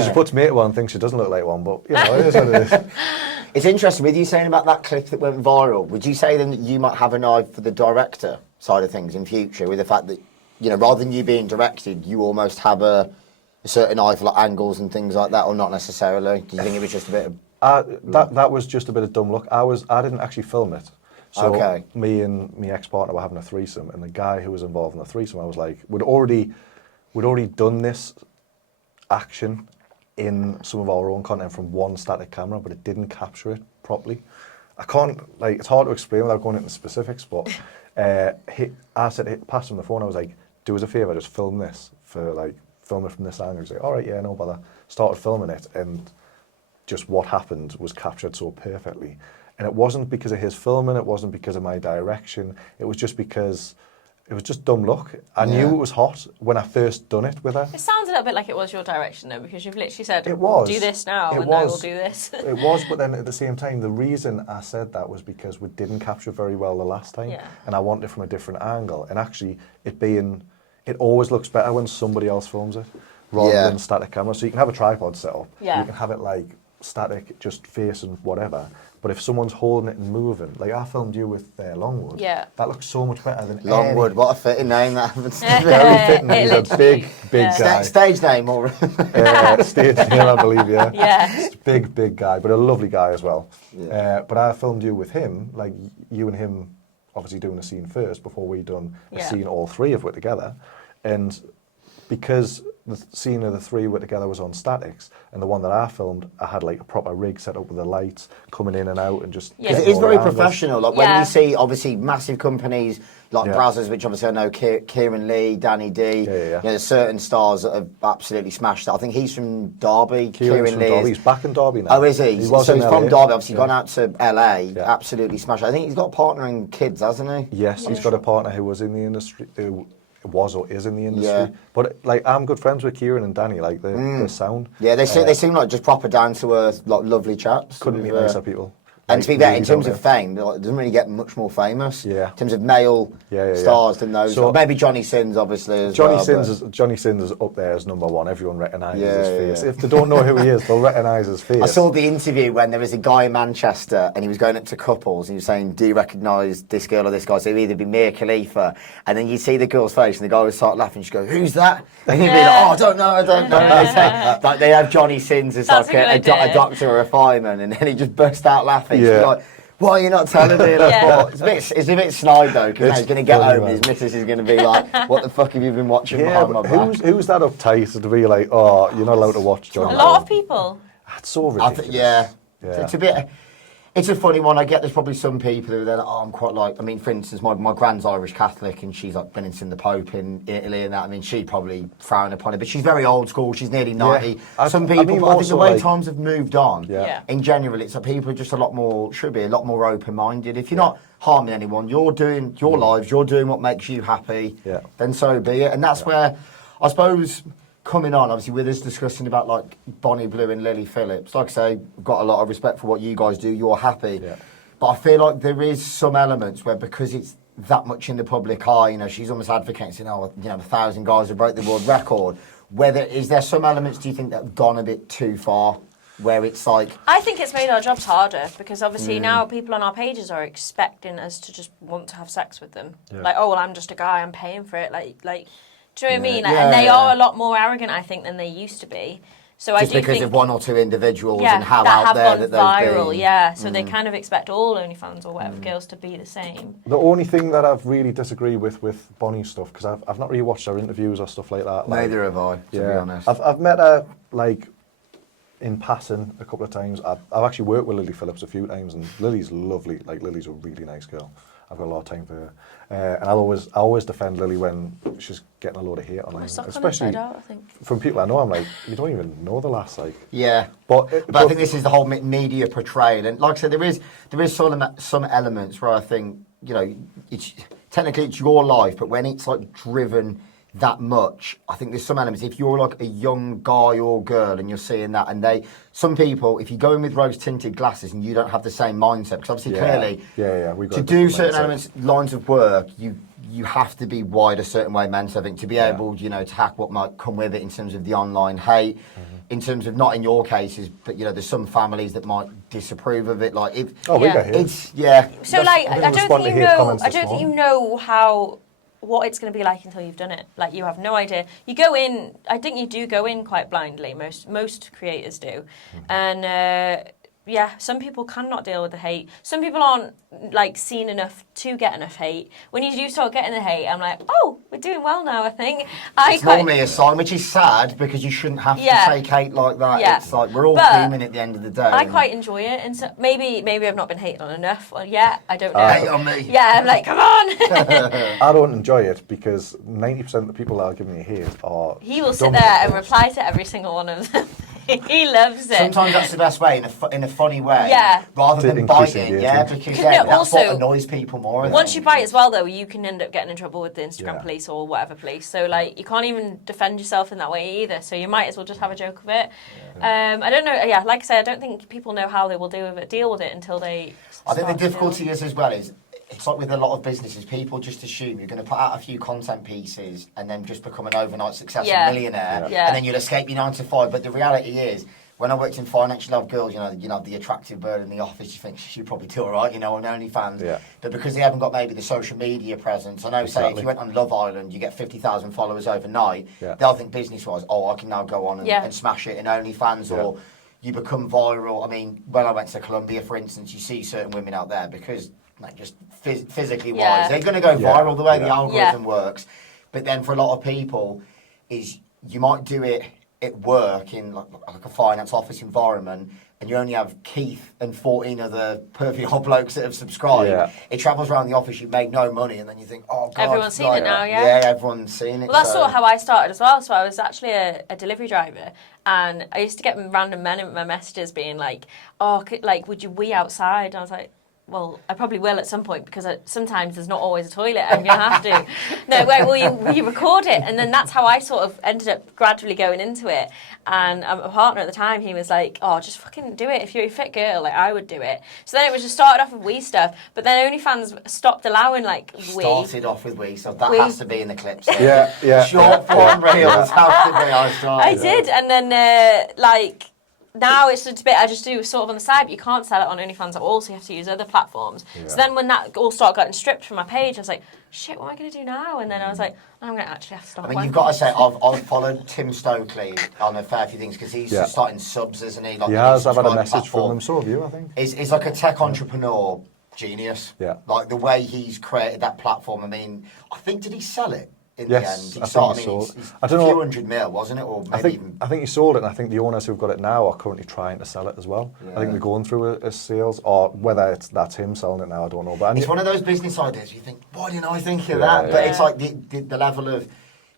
She puts makeup on and thinks she doesn't look like one, but you know, it is what it is. It's interesting with you saying about that clip that went viral. Would you say then that you might have an eye for the director side of things in future, with the fact that, you know, rather than you being directed, you almost have a certain eye for like angles and things like that, or not necessarily? Do you think it was just a bit of... That was just a bit of dumb luck. I didn't actually film it. So Okay. me and my ex-partner were having a threesome, and the guy who was involved in the threesome, I was like, we'd already done this action in some of our own content from one static camera, but it didn't capture it properly. I can't, like, it's hard to explain without going into specifics, but I said, passed him the phone, I was like, do us a favour, just film this, film it from this angle. He's like, all right, yeah, no bother. Started filming it, and just what happened was captured so perfectly. And it wasn't because of his filming, it wasn't because of my direction, it was just because it was just dumb luck. I knew it was hot when I first done it with her. It sounds a little bit like it was your direction, though, because you've literally said, It was. do this now, It and I will was. do this. It was, but then at the same time, the reason I said that was because we didn't capture very well the last time, Yeah. and I wanted it from a different angle. And actually, it always looks better when somebody else films it, rather Yeah. than static camera. So you can have a tripod set up, Yeah. you can have it like static, just facing whatever. But if someone's holding it and moving, like I filmed you with Longwood, Yeah. that looks so much better than Longwood, what a fitting name that happens to be. Very fitting. It He's a literally- big yeah. guy. Stage name or... Stage name, I believe, yeah. Yeah. Just big guy, but a lovely guy as well. Yeah. But I filmed you with him, like you and him obviously doing a scene first before we done a Yeah. scene, all three of it together. And because the scene of the three were together was on statics, and the one that I filmed, I had like a proper rig set up with the lights coming in and out and just... Yeah. Because it getting is all the very angles. professional. Like when Yeah. you see, obviously, massive companies like Yeah. Brazzers, which obviously I know Kieran Lee, Danny D. Yeah. You know, there's certain stars that have absolutely smashed it. I think he's from Derby. Kieran's from Lee Derby. Is, He's back in Derby now. oh, is he? was So in he's from LA. Derby. Obviously, Yeah. gone out to LA. Yeah. Absolutely smashed it. I think he's got a partner and kids, hasn't he? Yes, he's got a partner who was in the industry, who was or is in the industry. Yeah. But like, I'm good friends with Kieran and Danny. Like the sound. Yeah, they seem like just proper down to earth, like lovely chaps. Couldn't be With, nicer people. And to be Like, fair, really in terms down of to earth. fame, it doesn't really get much more famous. Yeah. In terms of male Yeah. stars than those. So- Maybe Johnny Sins, obviously, as Johnny well. Sins is up there as number one. Everyone recognises Yeah, his face. yeah. If they don't know who he is, they'll recognise his face. I saw the interview when there was a guy in Manchester and he was going up to couples and he was saying, do you recognise this girl or this guy? So it'd either be Mia Khalifa, and then you see the girl's face and the guy would start laughing. She'd go, who's that? And he'd be like, oh, I don't know. They say, like, they have Johnny Sins as That's like a good idea. a doctor or a fireman, and then he just burst out laughing. She'd be Yeah. like, why are you not telling me? Like, Yeah. well, it's a bit snide though, because It's he's going to get funny, home man. and his missus is going to be like, what the fuck have you been watching yeah, behind my but back? who's that uptight to be like, oh, you're not allowed to watch Johnny? A lot of people. That's so I ridiculous. think, yeah. Yeah. It's a bit. It's a funny one. I get there's probably some people who are like, oh, I'm quite like. I mean, for instance, my grand's Irish Catholic, and she's like been and seen the Pope in Italy and that. I mean, she'd probably frown upon it, but she's very old school. She's nearly 90. Some people, I mean, but I think also, the way like- times have moved on. Yeah. Yeah. In general, it's like people are just should be a lot more open-minded. If you're not harming anyone, you're doing your lives, you're doing what makes you happy. Yeah. Then so be it. And that's where, I suppose, coming on, obviously, with us discussing about like Bonnie Blue and Lily Phillips, like I say, I've got a lot of respect for what you guys do. You're happy. Yeah. But I feel like there is some elements where, because it's that much in the public eye, you know, she's almost advocating, saying, oh, you know, 1,000 guys have broke the world record. Is there some elements, do you think, that have gone a bit too far, where it's like... I think it's made our jobs harder because obviously now people on our pages are expecting us to just want to have sex with them. Yeah. Like, oh, well, I'm just a guy, I'm paying for it. Like, do you know what I mean? Like, Yeah, and they yeah. are a lot more arrogant, I think, than they used to be. So Just I do because think, of one or two individuals yeah, and how that out have there gone that they've viral. been. Yeah, so they kind of expect all OnlyFans or whatever girls to be the same. The only thing that I've really disagreed with Bonnie's stuff, because I've not really watched her interviews or stuff like that. Like, Neither have I, to be honest. I've met her like in passing a couple of times. I've actually worked with Lily Phillips a few times, and Lily's lovely. Like, Lily's a really nice girl. I've got a lot of time for her. And I always defend Lily when she's getting a load of hate online, My sock on especially inside out, I think. from people I know. I'm like, you don't even know the lass, like. Yeah. But I think this is the whole media portrayal, and like I said, there is some elements where I think, you know, technically it's your life, but when it's like driven that much, I think there's some elements. If you're like a young guy or girl and you're seeing that, and some people, if you go in with rose tinted glasses and you don't have the same mindset, because obviously clearly, we've got to do certain elements, lines of work, you have to be wired a certain way mentally, I think, to be able, to hack what might come with it in terms of the online hate, in terms of, not in your cases, but, there's some families that might disapprove of it. Like, we get hate. It's, So, like, I don't think you know what it's going to be like until you've done it. Like, you have no idea. You go in, I think you do go in quite blindly. Most creators do. And, some people cannot deal with the hate. Some people aren't, like, seen enough to get enough hate. When you do start getting the hate, I'm like, oh, we're doing well now, I think. It's normally a sign, which is sad, because you shouldn't have to take hate like that. Yeah. It's like, we're all human at the end of the day. I quite enjoy it, and so maybe I've not been hated on enough yet. I don't know. Hate on me. Yeah, I'm like, come on. I don't enjoy it, because 90% of the people that are giving me hate are... He will sit there and reply to every single one of them. He loves it. Sometimes that's the best way, in a funny way, rather than biting, because that's what annoys people more. Once you bite as well, though, you can end up getting in trouble with the Instagram police or whatever police. So, like, you can't even defend yourself in that way either. So you might as well just have a joke of it. I don't know. Yeah, like I say, I don't think people know how they will deal with it until they. I think the difficulty is as well is, it's like with a lot of businesses, people just assume you're going to put out a few content pieces and then just become an overnight successful millionaire, and then you'll escape your 9 to 5. But the reality is, when I worked in finance, you love girls, the attractive bird in the office, you think she'd probably do all right, on OnlyFans. Yeah. But because they haven't got maybe the social media presence, I know, say, if you went on Love Island, you get 50,000 followers overnight, they'll think business-wise, I can now go on and smash it in OnlyFans, or you become viral. I mean, when I went to Colombia, for instance, you see certain women out there, because... like, just physically wise, they're going to go viral the way the algorithm works. But then for a lot of people, is you might do it at work in like a finance office environment, and you only have Keith and 14 other perfect hot blokes that have subscribed. It travels around the office, you make no money, and then you think, oh God. Everyone's seen it now, Yeah, everyone's seen it. Well, that's sort of how I started as well. So I was actually a delivery driver, and I used to get random men in my messages being like, oh, would you wee outside? And I was like, well, I probably will at some point, because sometimes there's not always a toilet. I'm going to have to. No, wait, will you record it? And then that's how I sort of ended up gradually going into it. And my partner at the time, he was like, oh, just fucking do it. If you're a fit girl, like, I would do it. So then it was just started off with wee stuff. But then OnlyFans stopped allowing, like, wee. Started off with wee, so that has to be in the clips. So. Yeah. Short form reels have to be. I did. And then, now it's just a bit, I just do sort of on the side, but you can't sell it on OnlyFans at all, so you have to use other platforms. So then when that all started getting stripped from my page, I was like, shit, what am I going to do now? And then I was like, I'm going to actually have to start. I mean, you've got to say, I've followed Tim Stokely on a fair few things, because he's just starting subs, isn't he? Like, he has, I've had a message from him, so have you, I think. He's like a tech entrepreneur genius. Yeah. Like, the way he's created that platform, I mean, I think, did he sell it? In the end, I think he sold. I don't know. A few $100 million, wasn't it? Or maybe I think he sold it, and I think the owners who've got it now are currently trying to sell it as well. I think they're going through a sales, or whether that's him selling it now, I don't know. But it's one of those business ideas you think, why didn't I think of that? But it's like the level of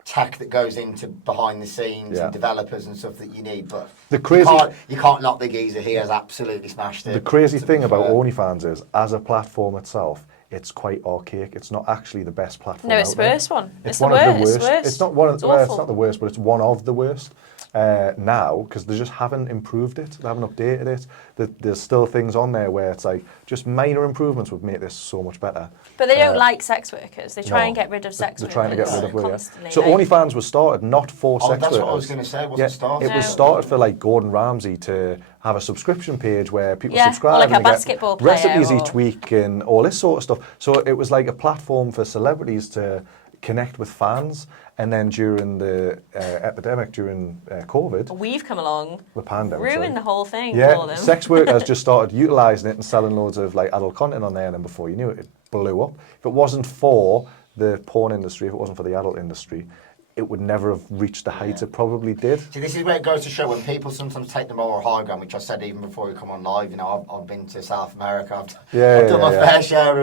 tech that goes into behind the scenes and developers and stuff that you need. But you can't knock the geezer. He has absolutely smashed it. The crazy thing about OnlyFans is, as a platform itself, it's quite archaic. It's not actually the best platform. No, it's the worst one. It's one of the worst. It's not one of the worst. It's not the worst, but it's one of the worst now, because they just haven't improved it. They haven't updated it. There's still things on there where it's like just minor improvements would make this so much better. But they don't like sex workers. They try and get rid of sex workers. They're trying to get rid of constantly. So OnlyFans was started not for sex workers. That's what I was going to say. It wasn't started. It was started for like Gordon Ramsay to have a subscription page where people subscribe, or like and a basketball get recipes each week and all this sort of stuff. So it was like a platform for celebrities to connect with fans. And then during the epidemic, during COVID, we've come along, the pandemic, ruined the whole thing for them. Sex workers just started utilising it and selling loads of like adult content on there, and then before you knew it, it blew up. If it wasn't for the porn industry, if it wasn't for the adult industry, it would never have reached the heights it probably did. See, this is where it goes to show when people sometimes take the moral high ground, which I said even before we come on live. I've been to South America. I've done my fair share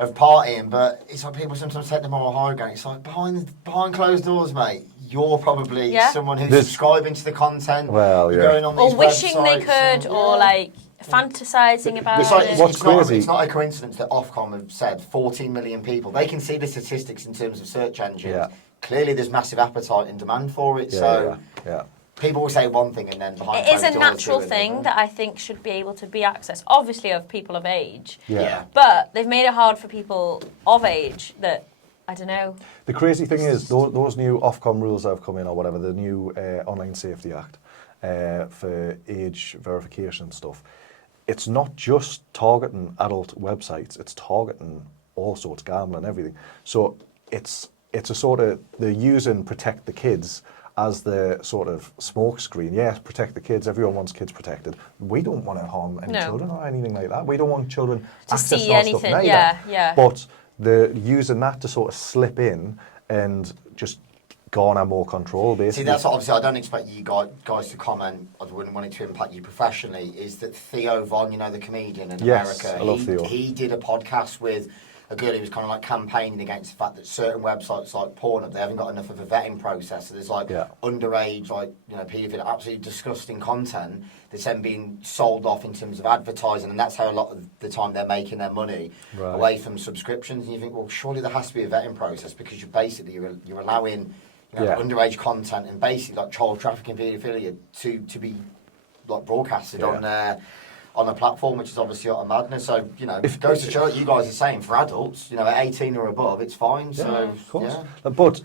of partying, but it's like people sometimes take the moral high ground. It's like behind closed doors, mate. You're probably someone who's subscribing to the content. Well, going on these or wishing they websites could, or like fantasizing about It's, like, it. it's not a coincidence that Ofcom have said 14 million people. They can see the statistics in terms of search engines. Yeah. Clearly, there's massive appetite and demand for it. Yeah. People will say one thing and then behind It is a closed doors natural do thing another. that I think should be able to be accessed, obviously of people of age. Yeah. But they've made it hard for people of age that, I don't know. The crazy thing is, those new Ofcom rules that have come in, or whatever, the new Online Safety Act for age verification and stuff, it's not just targeting adult websites, it's targeting all sorts of gambling and everything. So it's a sort of, they're using Protect the Kids as the sort of smoke screen. Yes, protect the kids. Everyone wants kids protected. We don't want to harm any children or anything like that. We don't want children To accessing see our anything, stuff neither. yeah. But they're using that to sort of slip in and just garner more control, basically. See, that's obviously, I don't expect you guys to comment, I wouldn't want it to impact you professionally, is that Theo Von, you know, the comedian in America, I love Theo. He did a podcast with a girl who was kind of like campaigning against the fact that certain websites like Pornhub, they haven't got enough of a vetting process. So there's like underage, like, you know, paedophile, absolutely disgusting content that's then being sold off in terms of advertising, and that's how a lot of the time they're making their money away from subscriptions. And you think, well, surely there has to be a vetting process because you're allowing underage content and basically like child trafficking, paedophilia to be like broadcasted on a platform, which is obviously a madness. So, you know, it goes to show what you guys are saying for adults, you know, at 18 or above, it's fine. Yeah, So, of course. But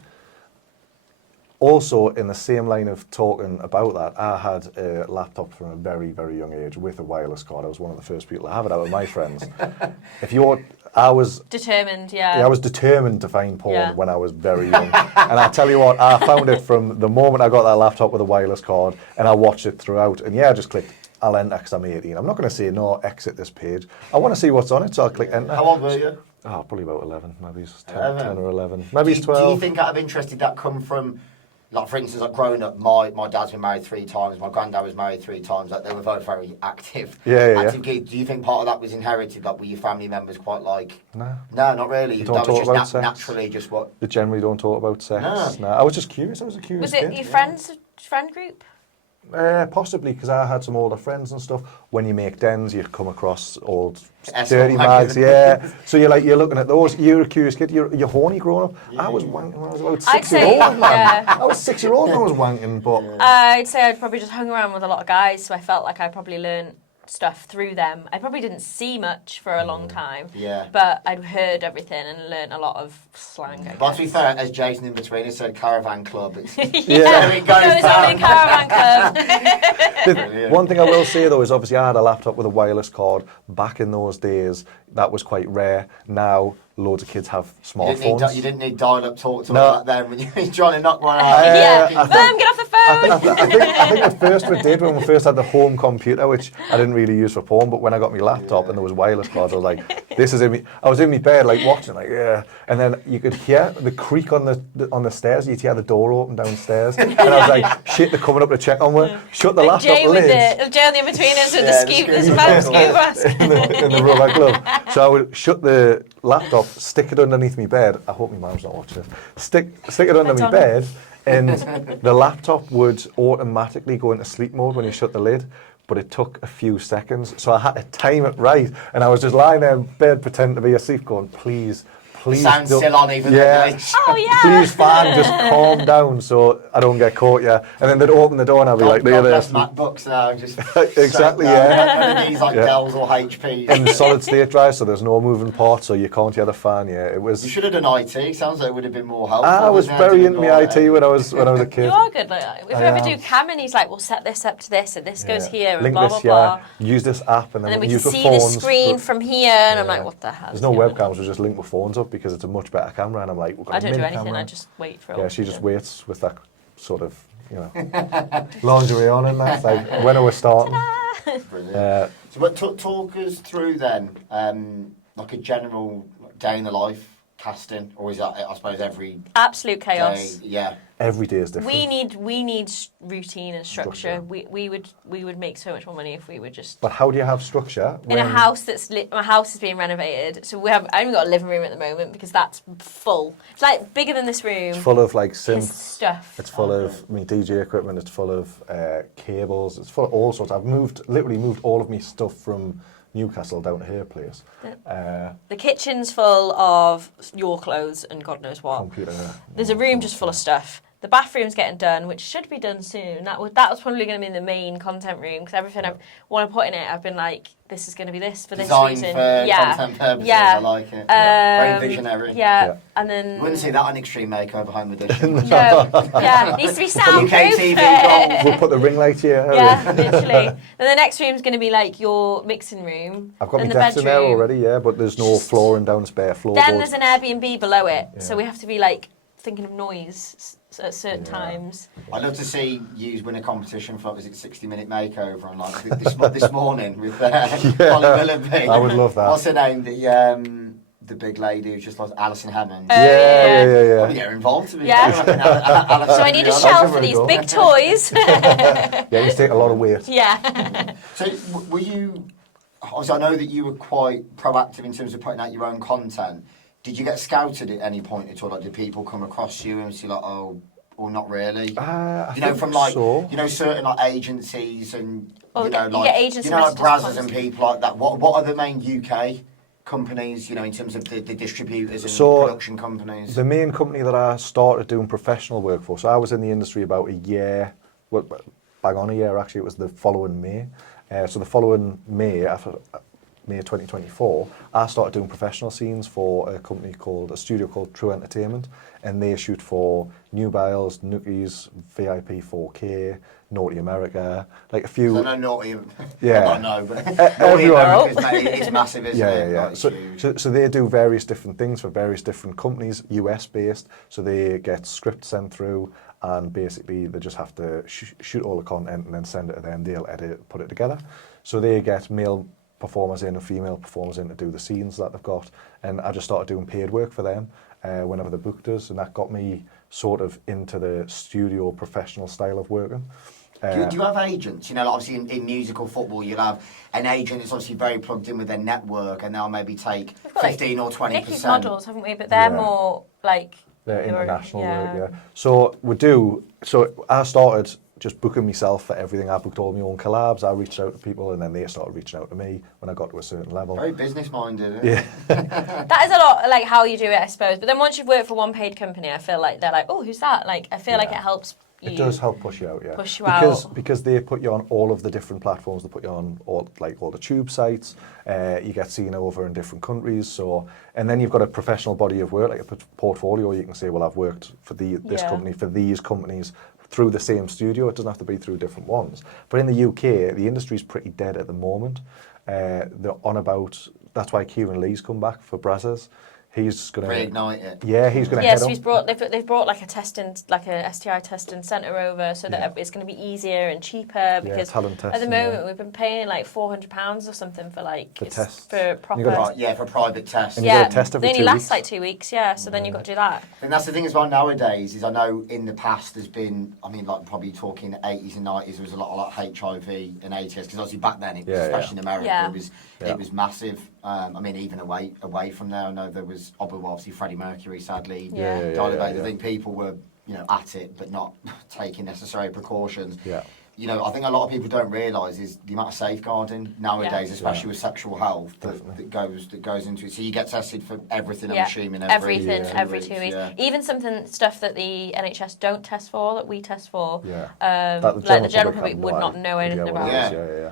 also, in the same line of talking about that, I had a laptop from a very, very young age with a wireless card. I was one of the first people to have it out of my friends. I was determined, I was determined to find porn when I was very young. And I tell you what, I found it from the moment I got that laptop with a wireless card, and I watched it throughout. And I just clicked, I'll enter because I'm 18. I'm not going to say, no, exit this page. I want to see what's on it, so I'll click enter. How old were you? Oh, probably about 11. Maybe it's 10 or 11. Maybe it's 12. Do you think out of interest, did that come from, like, for instance, like growing up, my dad's been married 3 times, my granddad was married 3 times, like, they were both very active. Active kids. Do you think part of that was inherited? Like, were your family members quite like... No. No, not really. Don't That was talk about just sex. naturally just what... They generally don't talk about sex. No. I was just curious. I was a curious Was kid. it your friend group? Possibly, because I had some older friends and stuff. When you make dens, you come across old S dirty mags, So you're looking at those. You're a curious kid. You're horny growing up. Yeah. I was wanking when I was about I'd 6 years say, old, man. I was 6 year old when I was wanking, but I'd say I'd probably just hung around with a lot of guys, so I felt like I probably learned stuff through them. I probably didn't see much for a long time, but I'd heard everything and learnt a lot of slang. But to be fair, as Jason in between us said, caravan club. It's, It goes on in caravan club. One thing I will say though is obviously I had a laptop with a wireless card. Back in those days, that was quite rare. Now, loads of kids have smartphones. You didn't need dial-up talk to No. that then when you were trying to knock one out. Mum, get off the phone! I think the first we did when we first had the home computer, which I didn't really use for porn, but when I got my laptop and there was wireless cards, I was like, this is in me. I was in my bed, like watching, and then you could hear the creak on the stairs. You'd hear the door open downstairs, and I was like, shit, they're coming up to check on me. Shut the Like laptop Jay lid. Jay on the in-betweeners with the scoop, the scoop mask. in the rubber glove. So I would shut the laptop, stick it underneath my bed. I hope my mum's not watching this. Stick it under my bed, and the laptop would automatically go into sleep mode when you shut the lid. But it took a few seconds, so I had to time it right. And I was just lying there in bed pretending to be asleep, going, please. Sounds still on even Oh, yeah. Please, fan, just calm down so I don't get caught, And then they'd open the door and I'd be like, God bless MacBooks now. Just exactly, None of these like Dells or HPs. in solid state drive, so there's no moving parts, so you can't hear the fan. It was. You should have done IT. Sounds like it would have been more helpful. I was very into my IT when I was a kid. You are good. Like, if you ever do Cam and he's like, we'll set this up to this and this goes here and Link blah, this, blah, blah. Use this app and And then we use can the see the phones. screen from here and I'm like, what the hell? There's no webcams, we just link the phones up because it's a much better camera, and I'm like, we've got I a don't do mini anything, camera. I just wait for it. Yeah, she just waits with that sort of, lingerie on and that's like, when are we starting? Brilliant. So talk us through then, like a general day in the life, casting, or is that, I suppose, every Absolute chaos. day? Yeah. Every day is different. We need routine and structure. We would make so much more money if we would just. But how do you have structure In a house that's my house is being renovated, so I only got a living room at the moment because that's full. It's like bigger than this room. It's full of like His synths. stuff. It's full of me DJ equipment. It's full of cables. It's full of all sorts. I've literally moved all of my stuff from Newcastle down to her place. The kitchen's full of your clothes and God knows what. Computer. There's a room just full of stuff. The bathroom's getting done, which should be done soon. That was probably going to be the main content room because everything I want to put in it, I've been like, this is going to be this for Designed this reason. for content purposes. Yeah. I like it. Very visionary. Yeah, and then. You wouldn't see that on Extreme Makeover Home Edition. No, yeah, needs to be soundproof. UK TV gold. We'll put the ring light here. Yeah, literally. Then the next room's going to be like your mixing room. I've got my then decks the in there bedroom. already, yeah, but there's no flooring down, spare floorboards. Then there's an Airbnb below it, Yeah. so we have to be like thinking of noise at certain times. I'd love to see you win a competition for, was it 60-minute makeover? And like this morning with Holly Willoughby. I would love that. What's her name? The big lady who's just lost, Alison Hammond. Yeah. I'll get her involved to be Yeah. fair. So I need a shelf for these big toys. Yeah, you take a lot of weight. Yeah. So were you? Obviously, I know that you were quite proactive in terms of putting out your own content. Did you get scouted at any point at all? Like, did people come across you and see like, oh, or not really? I You know, think from like so. certain like agencies and Oh, you know, you like get agency like messages Brazzers and constantly. people like that. What are the main UK companies? You know, in terms of the distributors and So, production companies. The main company that I started doing professional work for, so I was in the industry about a year, well, bang on a year actually, it was the following May. So the following May, after May 2024, I started doing professional scenes for a studio called True Entertainment, and they shoot for Nubiles, Nookies, VIP 4K, Naughty America, like a few. So no Naughty. Yeah. I know, but Naughty everyone- America is massive, isn't it? Yeah. Like, it's So, huge. so they do various different things for various different companies, US based. So they get scripts sent through, and basically they just have to shoot all the content and then send it to them. They'll edit it, put it together. So they get male performers in and female performers in to do the scenes that they've got. And I just started doing paid work for them whenever they booked us, and that got me sort of into the studio professional style of working. Do you have agents? You know, like obviously in musical football, you'll have an agent that's obviously very plugged in with their network, and they'll maybe take We've got, like, 15 or 20%. Nicky's models, haven't we? But they're Yeah. more like. They're they were- international work, yeah. So I started just booking myself for everything. I booked all my own collabs. I reached out to people, and then they started reaching out to me when I got to a certain level. Very business minded. Yeah. That is a lot like how you do it, I suppose. But then once you've worked for one paid company, I feel like they're like, oh, who's that? Like, I feel like it helps you. It does help push you out, yeah. Push you because, out. Because they put you on all of the different platforms. They put you on all the tube sites. You get seen over in different countries. So, and then you've got a professional body of work, like a portfolio. You can say, well, I've worked for this Yeah. company, for these companies, through the same studio. It doesn't have to be through different ones. But in the UK, the industry's pretty dead at the moment. They're on about. That's why Kieran Lee's come back for Brazzers. He's going to Reignite it. Yeah, he's going to Yeah, head so up. they've brought like a STI testing centre over so that it's going to be easier and cheaper because talent at the testing, moment we've been paying like £400 or something for like For tests. for proper. You gotta- Right, yeah, for private tests. And you yeah, gotta test every they only 2 last weeks. like 2 weeks. Yeah, so then you've got to do that. And that's the thing as well nowadays is I know in the past there's been, I mean, like probably talking 80s and 90s, there was a lot of like HIV and ATS because obviously back then, it was, especially in America, Yeah. it was massive. I mean, even away from there, I know there was obviously Freddie Mercury sadly Yeah. died of AIDS. I think people were, you know, at it but not taking necessary precautions. Yeah. You know, I think a lot of people don't realise is the amount of safeguarding nowadays, especially with sexual health that goes into it. So you get tested for everything. I'm assuming everything 2 every 2 weeks. Yeah. Even stuff that the NHS don't test for that we test for. Yeah. Like the general public have would not know anything what about. it is, Yeah. yeah.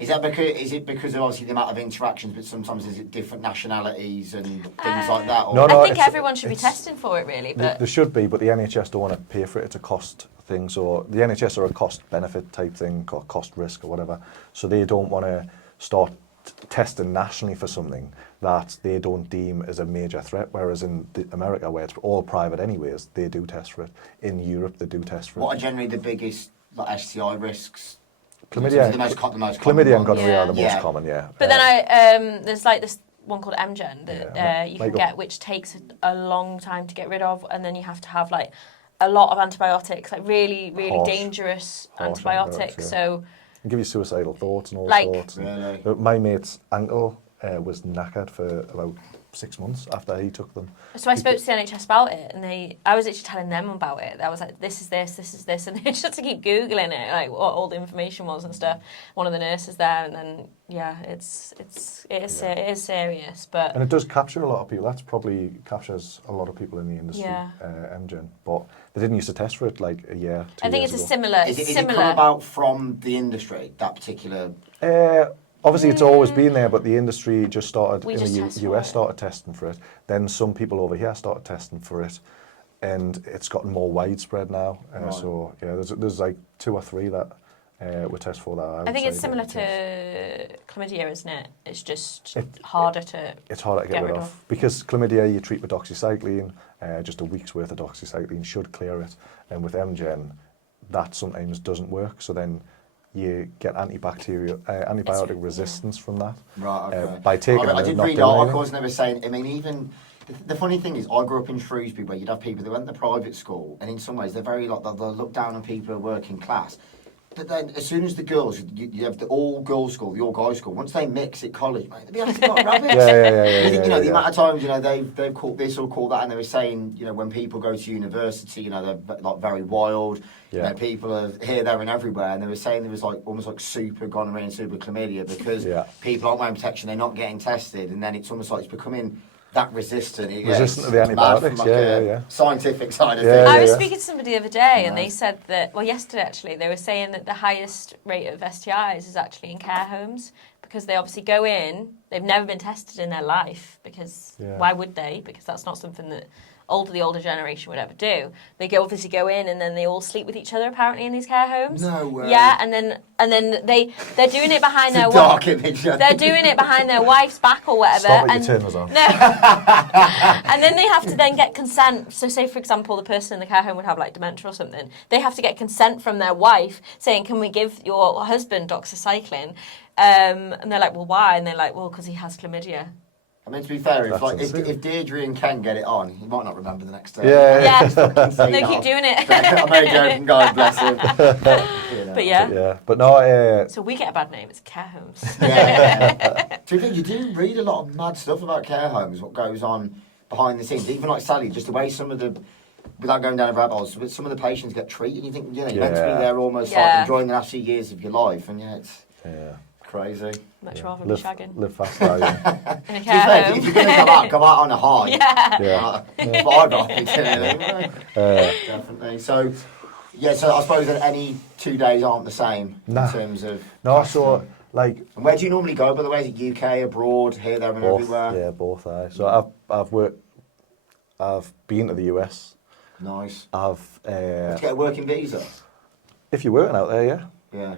Is it because of obviously the amount of interactions, but sometimes is it different nationalities and things like that? Or? No, I think it's- everyone should be testing for it really, but There should be, but the NHS don't want to pay for it. It's a cost thing. So the NHS are a cost benefit type thing, or cost risk or whatever. So they don't want to start testing nationally for something that they don't deem as a major threat. Whereas in America, where it's all private anyways, they do test for it. In Europe, they do test for it. What are generally the biggest like STI risks? Chlamydia, The most common chlamydia and ones. gonorrhea are the most Yeah. common, yeah. But then there's like one called MGen that you can makeup. get, which takes a long time to get rid of, and then you have to have like a lot of antibiotics, like really, really Harsh dangerous antibiotics, antibiotics. yeah. So Can give you suicidal thoughts and all Like- sorts. Really? My mate's ankle was knackered for about 6 months after he took them. So I spoke to the NHS about it, and I was actually telling them about it. I was like, this is this, and they just had to keep Googling it, like what all the information was and stuff. One of the nurses there, and then, yeah, it is serious, but... And it does capture a lot of people. That's probably captures a lot of people in the industry, Yeah. MGen. But they didn't used to test for it like a year, 2 I think years it's a ago. similar... Is it similar. come about from the industry, that particular... Obviously, it's always been there, but the industry just started We in just the test for US it. started testing for it. Then some people over here started testing for it, and it's gotten more widespread now. Right. So yeah, there's like 2 or 3 that we test for that. I think it's say similar get to chlamydia, isn't it? It's just It- harder to... It's harder to get rid of because chlamydia you treat with doxycycline. Just a week's worth of doxycycline should clear it, and with MGen, that sometimes doesn't work. So then you get antibiotic resistance from that. Right, okay. By taking I it, did not read doing articles and they were saying, I mean, even... The funny thing is, I grew up in Shrewsbury where you'd have people that went to private school, and in some ways they're very, like, they'll look down on people who are working class. But then, as soon as the girls, you have the all-girls school, the all-guys school, once they mix at college, mate, they'll be absolutely rubbish. The amount of times, they've called this or called that, and they were saying, when people go to university, they're like very wild. Yeah. People are here, there, and everywhere, and they were saying there was like almost like super gonorrhea and super chlamydia because people aren't wearing protection, they're not getting tested, and then it's almost like it's becoming that resistant. Resistant to the antibiotics, Scientific side of Yeah, things. I yeah, was yeah. speaking to somebody the other day, and they said that, well, yesterday actually, they were saying that the highest rate of STIs is actually in care homes because they obviously go in, they've never been tested in their life because why would they? Because that's not something that the older generation would ever do. They obviously go in and then they all sleep with each other apparently in these care homes. No way. Yeah, and then they're doing it behind their Dark image. they're doing it behind their wife's back or whatever. Stop it, and you turn us on. No. And then they have to then get consent. So say, for example, the person in the care home would have like dementia or something. They have to get consent from their wife saying, can we give your husband doxycycline? And they're like, well, why? And they're like, well, because he has chlamydia. I mean, to be fair, That's insane. if Deirdre and Ken get it on, he might not remember the next day. Yeah. They They keep doing it. I'm only joking, God bless him. But yeah. Yeah, but no, So we get a bad name. It's care homes. Yeah. To be fair, you do read a lot of mad stuff about care homes, what goes on behind the scenes. Even like Sally, just the way some of the, without going down a rabbit hole, some of the patients get treated. You think, you're meant to be there almost like enjoying the last few years of your life, and it's crazy. Much rather be shagging. Live fast, die young. In a To be care fair, home. if you're going to go out on a high. Yeah. But I'd rather be doing it. Definitely. So I suppose that any 2 days aren't the same in terms of... No, so, like... And where do you normally go, by the way? Is it UK, abroad, here, there and both, everywhere? Yeah, both. So I've been to the US. Nice. I've... To get a working visa? If you're working out there, yeah. Yeah.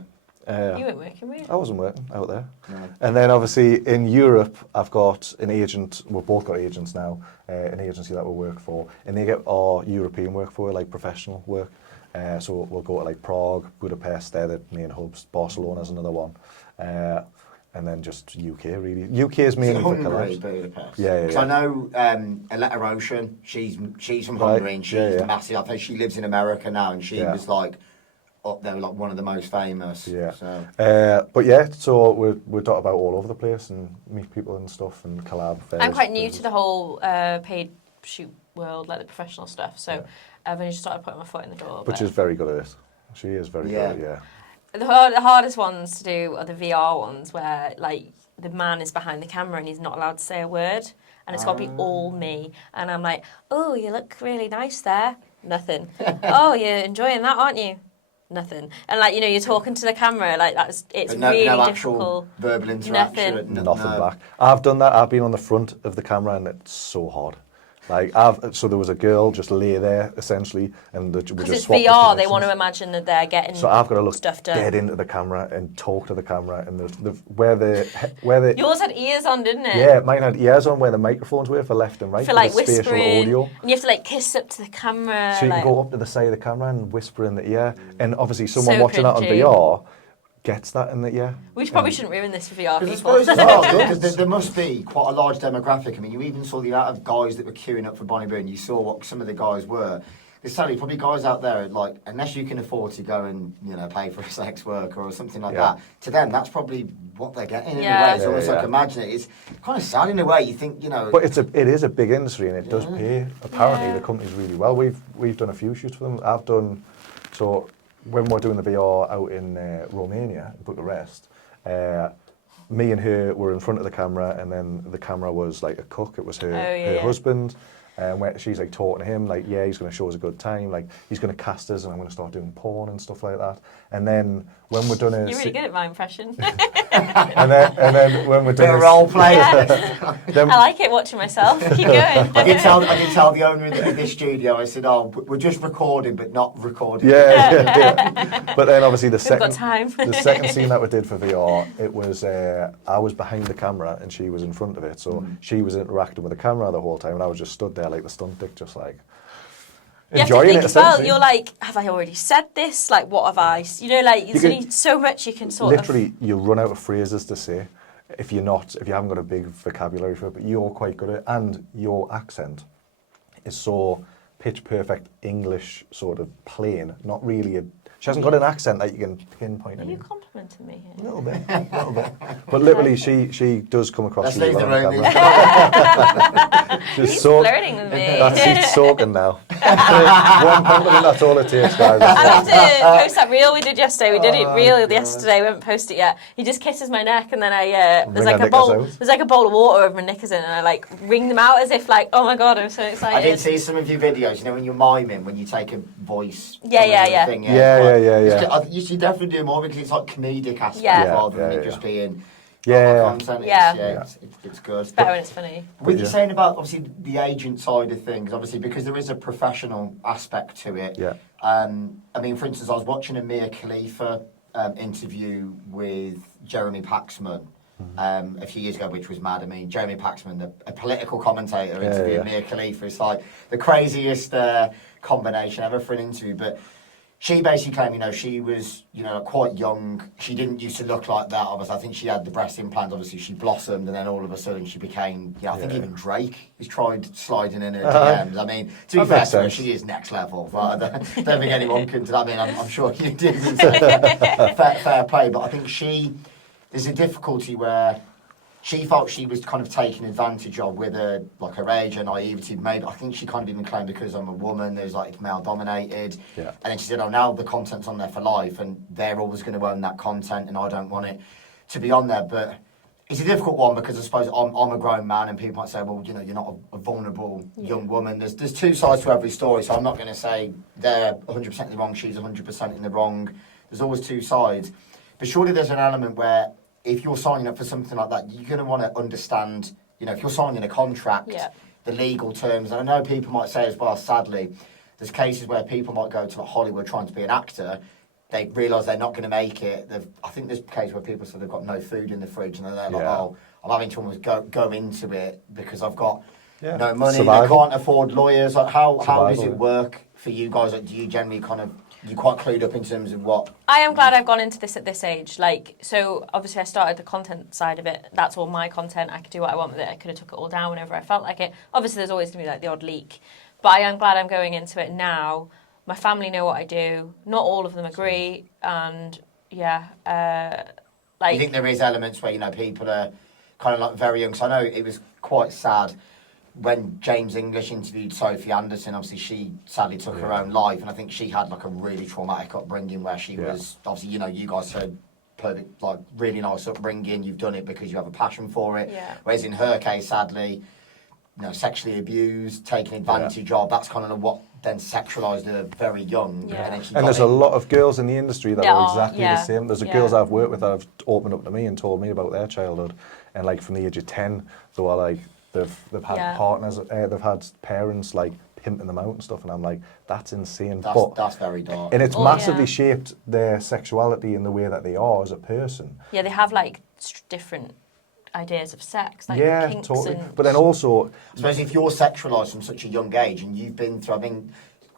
You weren't working, were you? I wasn't working out there. No. And then obviously in Europe, I've got an agent, we've both got agents now, an agency that we work for, and they get our European work for, like professional work. So we'll go to like Prague, Budapest, they're the main hubs, Barcelona's another one. And then just UK really. UK is mainly for Hungary, collabs. Budapest. Yeah. Because I know Aletta Ocean, she's from Hungary, and she's massive. I think she lives in America now, and she was like up there, like one of the most famous. Yeah. So. But yeah, so we talk about all over the place and meet people and stuff and collab. I'm quite new to the whole paid shoot world, like the professional stuff. So I've only just started putting my foot in the door. But she's very good at it. She is very good at it, yeah. The hardest ones to do are the VR ones where like the man is behind the camera and he's not allowed to say a word and it's got to be all me. And I'm like, oh, you look really nice there. Nothing. Oh, you're enjoying that, aren't you? Nothing. And like, you're talking to the camera, like it's really no difficult. actual verbal interaction. Nothing back. I've done that. I've been on the front of the camera and it's so hard. Like so there was a girl just lay there essentially, and we because just it's swapped VR, they positions. want to imagine that they're getting So I've got to look stuff done. dead into the camera and talk to the camera, and where the Yours had ears on, didn't it? yeah, mine had ears on where the microphones were for left and right For like the spatial whispering, audio. and you have to like kiss up to the camera. So you like, can go up to the side of the camera and whisper in the ear, and obviously someone So watching that on cringy. VR gets that in that, yeah. We probably shouldn't ruin this for VR Because I people. suppose as well, because there must be quite a large demographic. I mean, you even saw the amount of guys that were queuing up for Bonnie Boone. You saw what some of the guys were. There's sadly probably guys out there, like, unless you can afford to go and, pay for a sex worker or something like that, to them, that's probably what they're getting in a way. It's almost like, imagine it. It's kind of sad in a way. You think, But it is a big industry and it does pay. Apparently, the company's really well. We've done a few shoots for them. I've done, so when we're doing the VR out in Romania, Bucharest, me and her were in front of the camera, and then the camera was like a cook. It was her husband. And she's like talking to him, like, he's going to show us a good time, like, he's going to cast us and I'm going to start doing porn and stuff like that. And then when we're done You're really good at my impression. and then when we're done a role play. I like it watching myself. Keep going. I did tell the owner of this studio, I said, we're just recording, but not recording. Yeah. But then obviously the second scene that we did for VR, it was, I was behind the camera and she was in front of it. So she was interacting with the camera the whole time and I was just stood there like the stunt dick, just like enjoying it. You have to think as well, you're like, have I already said this? Like, what have I? There's only so much you can sort of... Literally, you run out of phrases to say if you haven't got a big vocabulary for it, but you're quite good at it. And your accent is so pitch perfect English, sort of plain, not really she hasn't got an accent that you can pinpoint. Are you complimenting me here? A little bit. But literally, she does come across really well on camera. She's flirting with me. She's soaking now. One compliment, that's all it takes, guys. I have to post that reel we did yesterday. We did it reel yesterday. We haven't posted it yet. He just kisses my neck, and then there's like a bowl of water over my knickers in, and I like wring them out as if like, oh my god, I'm so excited. I did see some of your videos. When you're miming, when you take a voice. Yeah. You should definitely do more because it's like comedic aspect rather than it just being content. It's good. It's better when it's funny. What you're saying about obviously the agent side of things, obviously because there is a professional aspect to it. Yeah. I mean, for instance, I was watching a Mia Khalifa interview with Jeremy Paxman. A few years ago, which was mad. I mean, Jeremy Paxman, a political commentator, interviewing Mia Khalifa. It's like the craziest combination ever for an interview. But she basically claimed, she was, quite young. She didn't used to look like that. Obviously, I think she had the breast implant. Obviously, she blossomed, and then all of a sudden she became. I think even Drake has tried sliding in her DMs. I mean, to be fair to her, she is next level. But I don't think anyone can. I mean, I'm sure you did. Fair play, but I think there's a difficulty where she felt she was kind of taken advantage of with her age, her naivety. Maybe I think she kind of even claimed because I'm a woman, there's like male dominated. Yeah. And then she said, now the content's on there for life, and they're always going to own that content, and I don't want it to be on there. But it's a difficult one because I suppose I'm a grown man, and people might say, well, you're not a vulnerable young woman. There's two sides to every story, so I'm not going to say they're 100% in the wrong, she's 100% in the wrong. There's always two sides. But surely there's an element where if you're signing up for something like that, you're going to want to understand, if you're signing a contract, the legal terms. And I know people might say as well, sadly, there's cases where people might go to Hollywood trying to be an actor. They realise they're not going to make it. I think there's a case where people say they've got no food in the fridge and they're like, I'm having to almost go into it because I've got no money. Survival. They can't afford lawyers. Like how does it work for you guys? Like, do you generally you're quite clued up in terms of what... I am glad I've gone into this at this age. So obviously I started the content side of it. That's all my content. I could do what I want with it. I could have took it all down whenever I felt like it. Obviously there's always going to be the odd leak. But I am glad I'm going into it now. My family know what I do. Not all of them agree. And you think there is elements where, people are kind of very young? Because I know it was quite sad when James English interviewed Sophie Anderson. Obviously she sadly took her own life, and I think she had a really traumatic upbringing where she was obviously you guys said perfect, really nice upbringing. You've done it because you have a passion for it. Whereas in her case, sadly, sexually abused, taken advantage of. That's kind of what then sexualised her very young. And there's a lot of girls in the industry that are exactly the same. There's girls I've worked with that have opened up to me and told me about their childhood, and from the age of 10, they were they've had partners, they've had parents pimping them out and stuff, and I'm like, that's insane. That's very dark. And it's massively shaped their sexuality and the way that they are as a person. Yeah, they have different ideas of sex, kinks totally. And... But then also, I suppose if you're sexualised from such a young age and you've been through,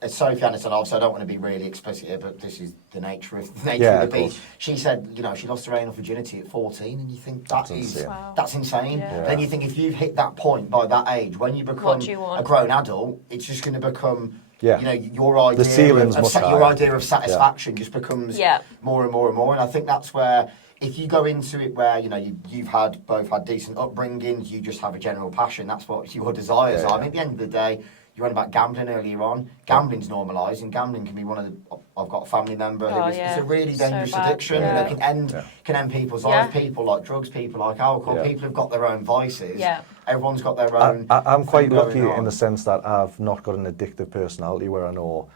Sophie Anderson, obviously I don't want to be really explicit here, but this is the nature of the of beast. course. She said, you know, she lost her anal virginity at 14, and you think That's insane. Wow. that's insane. Yeah. Then you think if you've hit that point by that age, when you become do you want? a grown adult, it's just going to become, Yeah. you know, your idea ceiling's of much your higher. idea of satisfaction just becomes more and more and more. And I think that's where, if you go into it where, you know, you've both had decent upbringings, you just have a general passion, that's what your desires are. I mean, at the end of the day, you were on about gambling earlier on. Gambling's normalised, and gambling can be one of the. I've got a family member who it's a really dangerous addiction. Yeah. You know, can end people's lives. People like drugs, people like alcohol. Yeah. People have got their own vices. Yeah. Everyone's got their own. I'm quite thing lucky going on. in the sense that I've not got an addictive personality, where I know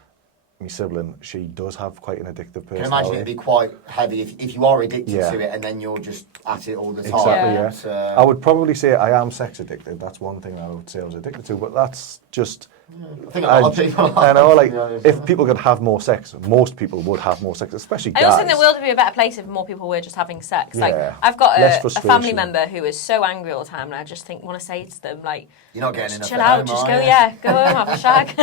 my sibling, she does have quite an addictive personality. I can imagine it'd be quite heavy if you are addicted to it and then you're just at it all the time. Exactly, Yeah. So, I would probably say I am sex addicted. That's one thing I would say I was addicted to, but that's just... I think a lot of people are. I know, like, to be honest. if people could have more sex, most people would have more sex, especially guys. I also think the world would be a better place if more people were just having sex. Like, Yeah. I've got Less a family frustration. member who is so angry all the time, and I just want to say to them, like, You're not getting enough chill at out, home, just are go, you? go home, have a shag.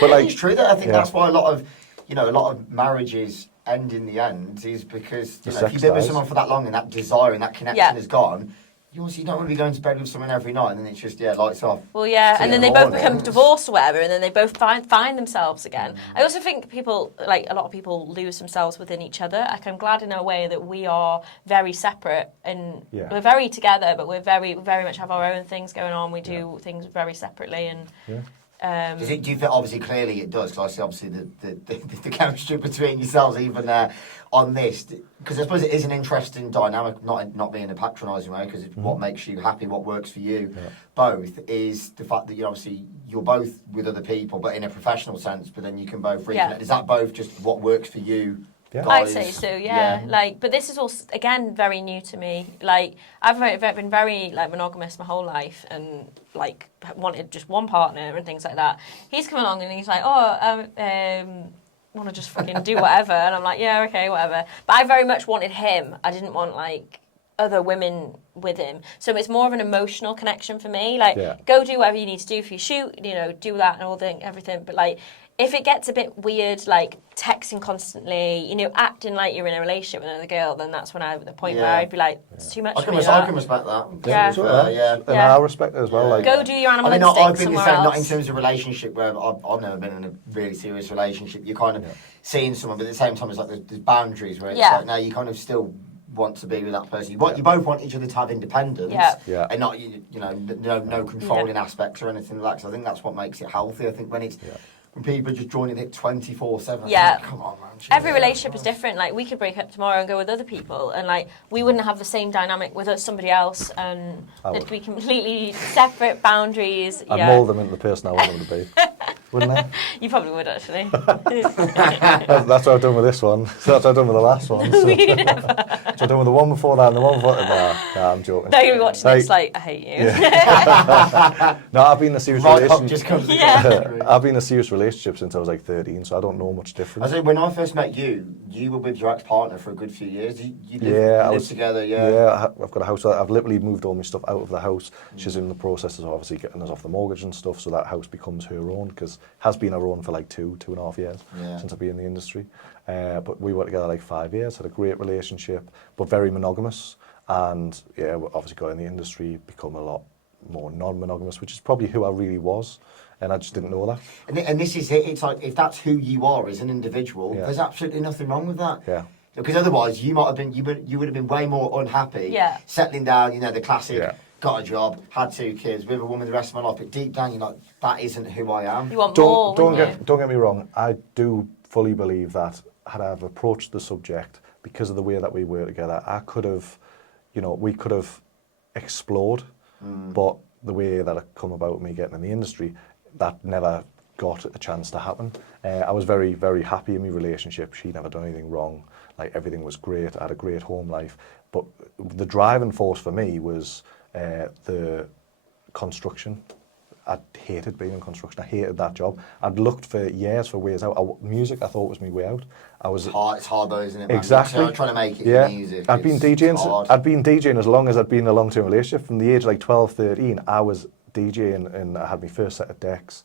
But like, It's true that I think that's why a lot of marriages end in the end is because The if you've sex been with dies. someone for that long and that desire and that connection Yeah. is gone, you don't want to be going to bed with someone every night and then it's just lights off. Well, yeah, See and you then in they the both become morning. divorced or whatever, and then they both find themselves again. I also think people, like a lot of people, lose themselves within each other. Like, I'm glad in a way that we are very separate, and we're very together, but we're very, very much have our own things going on. We do things very separately, and. Do you feel, obviously, clearly it does, because I see obviously the chemistry between yourselves even on this, because I suppose it is an interesting dynamic, not being a patronising way, because what makes you happy, what works for you both, is the fact that you're both with other people, but in a professional sense, but then you can both reconnect. Is that both just what works for you? Yeah. I'd guys? say so, yeah. Like, but this is all again very new to me. Like, I've been very like monogamous my whole life, and like wanted just one partner and things like that. He's come along and he's like, want to just fucking do whatever, and I'm like, yeah, okay, whatever. But I very much wanted him. I didn't want like other women with him, so it's more of an emotional connection for me. Like, go do whatever you need to do for your shoot, do that and everything. But like, if it gets a bit weird, like texting constantly, acting like you're in a relationship with another girl, then that's when the point where I'd be like, it's too much for me. I can respect that. Yeah. And I respect it as well. Like, Go do your animal I've instinct been somewhere the same, else. not in terms of relationship where I've never been in a really serious relationship. You're kind of seeing someone, but at the same time, it's like there's boundaries where it's like, now you kind of still want to be with that person. You both want each other to have independence, and not no controlling aspects or anything like that. So I think that's what makes it healthy. I think when people are just joining it 24/7. Come on, man. Every relationship is different. Like, we could break up tomorrow and go with other people, and like we wouldn't have the same dynamic with somebody else, and there'd be completely separate boundaries. I'd mould them into the person I want them to be, wouldn't I? You probably would, actually. That's what I've done with this one. So that's what I've done with the last one. So, so I've done with the one before that and the one before that. Nah, I'm joking. They're going to be watching this like, I hate you. No, I've been in a serious relationship. I've been in a serious relationship since I was like 13, so I don't know much different. I say, when I first met you, you were with your ex-partner for a good few years. You lived together, Yeah, I've got a house. I've literally moved all my stuff out of the house. She's in the process of obviously getting us off the mortgage and stuff, so that house becomes her own, because it has been her own for like 2.5 years since I've been in the industry. But we were together like 5 years, had a great relationship, but very monogamous. And we obviously got in the industry, become a lot more non-monogamous, which is probably who I really was. And I just didn't know that. And this is it. It's like, if that's who you are as an individual, there's absolutely nothing wrong with that. Yeah. Because otherwise, you would have been way more unhappy. Settling down, the classic. Got a job, had 2 kids, with a woman the rest of my life. But deep down, you're like, that isn't who I am. You want more. Don't get me wrong. I do fully believe that had I have approached the subject because of the way that we were together, I could have, we could have explored. But the way that it come about me getting in the industry, that never got a chance to happen. I was very, very happy in my relationship. She never done anything wrong. Like, everything was great. I had a great home life. But the driving force for me was the construction. I hated being in construction. I hated that job. I'd looked for years for ways out. Music, I thought, was my way out. It's hard though, isn't it, man? Exactly. Trying to make it music. I'd been DJing as long as I'd been in a long-term relationship. From the age of like 12, 13, I was DJing, and I had my first set of decks.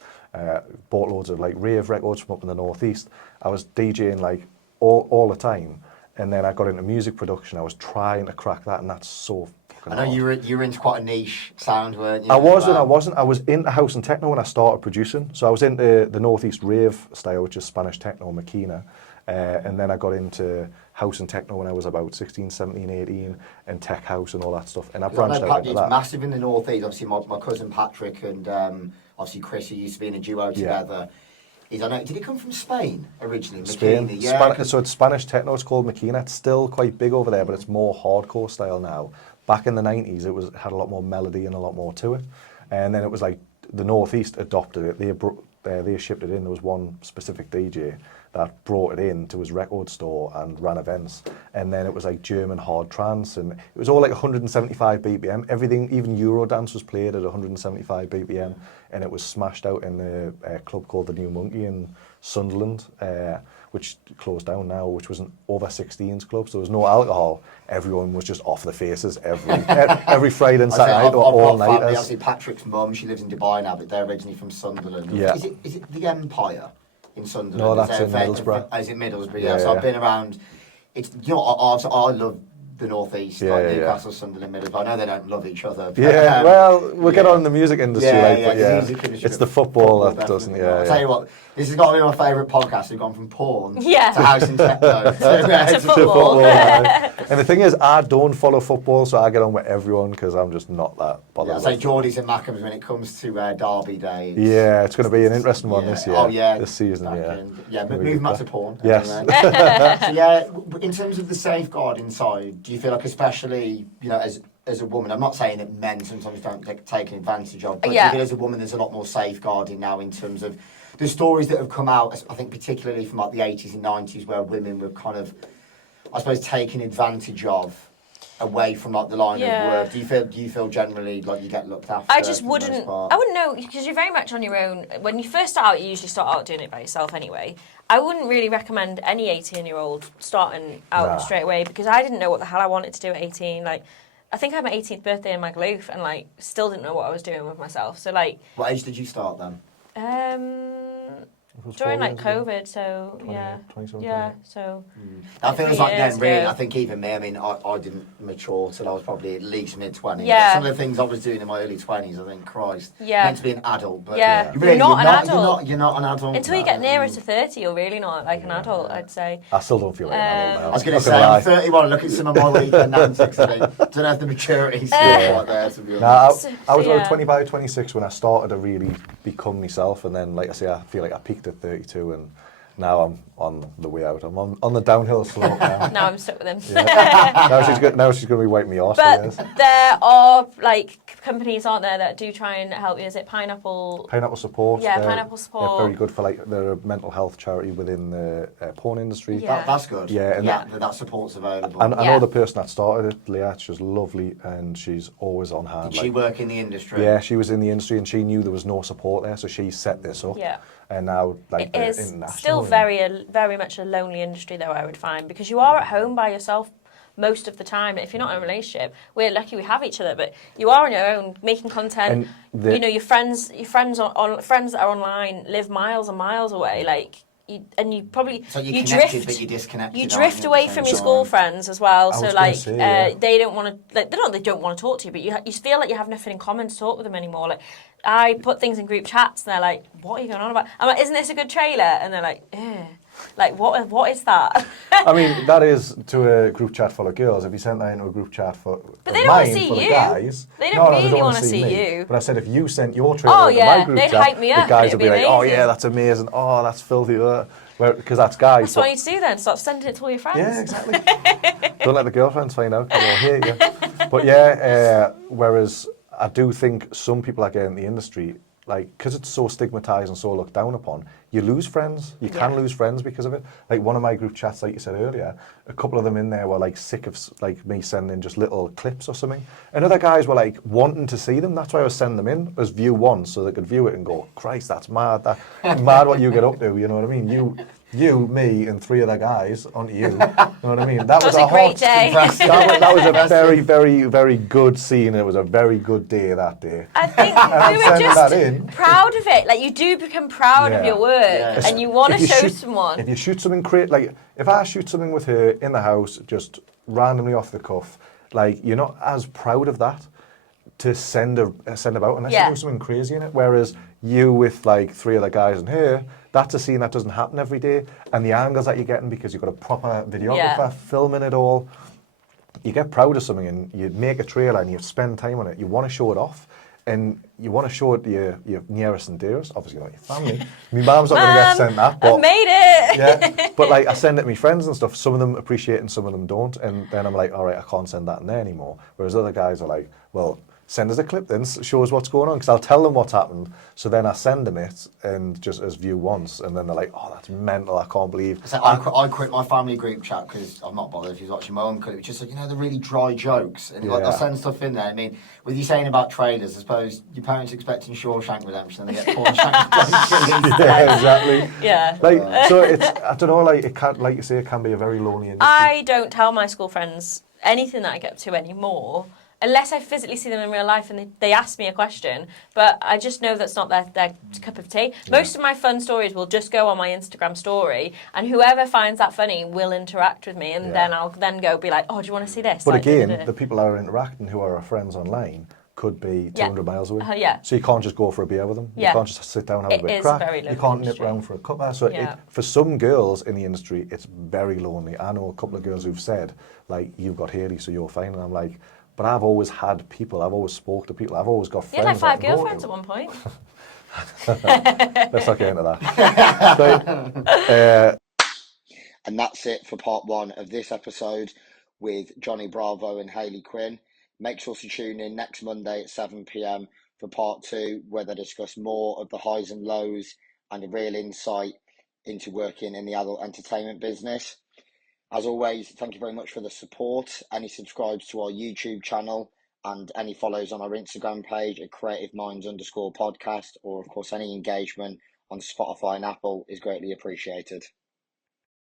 bought loads of like rave records from up in the northeast. I was DJing like all the time, and then I got into music production. I was trying to crack that, and that's so fucking I know hard. you were into quite a niche sound, weren't you? I wasn't. I was into house and techno when I started producing. So I was into the northeast rave style, which is Spanish techno, Makina. And then I got into house and techno when I was about 16, 17, 18, and tech house and all that stuff. And I branched out into It's that. massive in the northeast. Obviously, my cousin Patrick and obviously Chris, who used to be in a duo together. I know. Did he come from Spain originally? Spain. Makina, yeah. So it's Spanish techno. It's called Makina. It's still quite big over there, but it's more hardcore style now. Back in the 90s, it had a lot more melody and a lot more to it. And then it was like the northeast adopted it. They shipped it in. There was one specific DJ that brought it in to his record store and ran events. And then it was like German hard trance, and it was all like 175 BPM. Everything, even Eurodance was played at 175 BPM, and it was smashed out in a club called the New Monkey in Sunderland, which closed down now, which was an over 16s club, so there was no alcohol. Everyone was just off their faces every Friday and Saturday night, or all nighters. Obviously, Patrick's mum, she lives in Dubai now, but they're originally from Sunderland. Yeah. Is it the Empire in Sunderland? No, that's in Middlesbrough. Is it Middlesbrough? Yeah. So I've been around. It's I love the northeast, like Newcastle, Sunderland, Middlesbrough. I know they don't love each other. But, well, we'll get on in the music industry, music industry, it's the football that definitely. doesn't. I'll tell you what, this has got to be my favourite podcast. We've gone from porn to Yeah. house and techno To football. And the thing is, I don't follow football, so I get on with everyone because I'm just not that bothered. I say Geordies and Mackems when it comes to Derby Day. It's going to be an interesting one this year. Oh yeah, this season. But moving back to porn. Yes. Anyway. So in terms of the safeguarding side, do you feel like, especially as a woman, I'm not saying that men sometimes don't get taken advantage of, but do you feel as a woman there's a lot more safeguarding now in terms of the stories that have come out, I think particularly from like the 80s and 90s, where women were kind of, I suppose, taken advantage of away from like the line of work. Do you feel generally like you get looked after? I just wouldn't know, because you're very much on your own. When you first start out, you usually start out doing it by yourself anyway. I wouldn't really recommend any 18-year-old starting out straight away, because I didn't know what the hell I wanted to do at 18. Like, I think I had my 18th birthday in Magaluf and like still didn't know what I was doing with myself. So like, what age did you start then? During like COVID, so 20 so. That feels like then, really. ago. I think even me. I mean, I didn't mature till I was probably at least mid-20s. Yeah. Some of the things I was doing in my early 20s, I think, Christ, Yeah. meant to be an adult, but Yeah. you're You're not an adult. You're not an adult Until you get nearer to 30, you're really not like an adult, I'd say. I still don't feel like an adult now. I was going to say, I'm 31. Look at some of my weekend antics. I don't have the maturity still quite there, to be honest. I was about 25, 26 when I started to really become myself, and then, like I say, I feel like I peaked at 32, and now I'm on the way out. I'm on the downhill slope now. Now I'm stuck with him. Now she's going to be wiping me off. But there are like companies, aren't there, that do try and help you? Is it Pineapple? Pineapple Support. Yeah, Pineapple Support. They're very good for like they're a mental health charity within the porn industry. Yeah. That's good. Yeah, and that support's available. And I know the person that started it, Leah. She's lovely, and she's always on hand. Did she work in the industry? Yeah, she was in the industry, and she knew there was no support there, so she set this up. Yeah. And now, like, It is still very much a lonely industry, though, I would find, because you are at home by yourself most of the time. If you're not in a relationship, we're lucky we have each other, but you are on your own making content. Your friends that are online live miles and miles away. Like, you probably so you drift, but you're disconnected. You drift away from your school friends as well. So like, they don't want to. Like, they don't want to talk to you, but you feel like you have nothing in common to talk with them anymore. Like, I put things in group chats, and they're like, "What are you going on about?" I'm like, "Isn't this a good trailer?" And they're like, "Eh." Like, what is that? I mean, that is to a group chat full of girls. If you sent that into a group chat for but they don't want to see you. Guys, they don't really want to see me. you. But I said, if you sent your trailer into my group they'd chat, hype me up, the guys would be like, amazing. "Oh yeah, that's amazing. Oh, that's filthy." Because that's guys. That's what you need to do then. Start sending it to all your friends. Yeah, exactly. Don't let the girlfriends find out. Here you go. But yeah, whereas I do think some people that get in the industry, like, because it's so stigmatized and so looked down upon, you lose friends. You can lose friends because of it. Like, one of my group chats, like you said earlier, a couple of them in there were like sick of like me sending just little clips or something, and other guys were like wanting to see them. That's why I was sending them in as view one, so they could view it and go, "Christ, that's mad. That's mad what you get up to." You know what I mean? you, me, and 3 other guys onto you. You know what I mean? That was a great day. That was a very, very, very good scene. It was a very good day that day. I think we were just proud of it. Like, you do become proud of your work, and you want to show someone. If you shoot something like if I shoot something with her in the house, just randomly off the cuff, like, you're not as proud of that to send about unless you do something crazy in it. Whereas you with like 3 other guys and her, that's a scene that doesn't happen every day, and the angles that you're getting because you've got a proper videographer filming it all. You get proud of something and you make a trailer and you spend time on it. You want to show it off, and you want to show it to your nearest and dearest, obviously not your family. My mum's not going to get sent that, but I've made it. Yeah, but like I send it to my friends and stuff. Some of them appreciate it and some of them don't, and then I'm like, all right, I can't send that in there anymore. Whereas other guys are like, well, send us a clip then, show us what's going on, because I'll tell them what's happened. So then I send them it, and just as view once, and then they're like, oh, that's mental, I can't believe. So I quit my family group chat because I'm not bothered if he's watching. My uncle, it was just like, the really dry jokes, and like, I'll send stuff in there. I mean, with you saying about trailers, I suppose your parents expecting Shawshank Redemption, and they get Shawshank. Yeah, exactly. Yeah. Like, so it's, I don't know, like, it can, like you say, it can be a very lonely industry. I don't tell my school friends anything that I get up to anymore, unless I physically see them in real life and they ask me a question. But I just know that's not their cup of tea. Most of my fun stories will just go on my Instagram story, and whoever finds that funny will interact with me, and then I'll then go be like, oh, do you want to see this? But like, again, the people that are interacting who are our friends online could be 200 miles away. So you can't just go for a beer with them. You can't just sit down and have a bit of crack. You can't nip around for a cuppa. So for some girls in the industry, it's very lonely. I know a couple of girls who've said, like, you've got Hayley, so you're fine. And I'm like, but I've always had people, I've always spoke to people, I've always got friends. You had like 5 girlfriends at one point. Let's not get into that. And that's it for part 1 of this episode with Johnny Bravo and Hayley Quinn. Make sure to tune in next Monday at 7 p.m. for part 2, where they discuss more of the highs and lows and a real insight into working in the adult entertainment business. As always, thank you very much for the support. Any subscribes to our YouTube channel and any follows on our Instagram page at creativeminds_podcast, or of course any engagement on Spotify and Apple is greatly appreciated.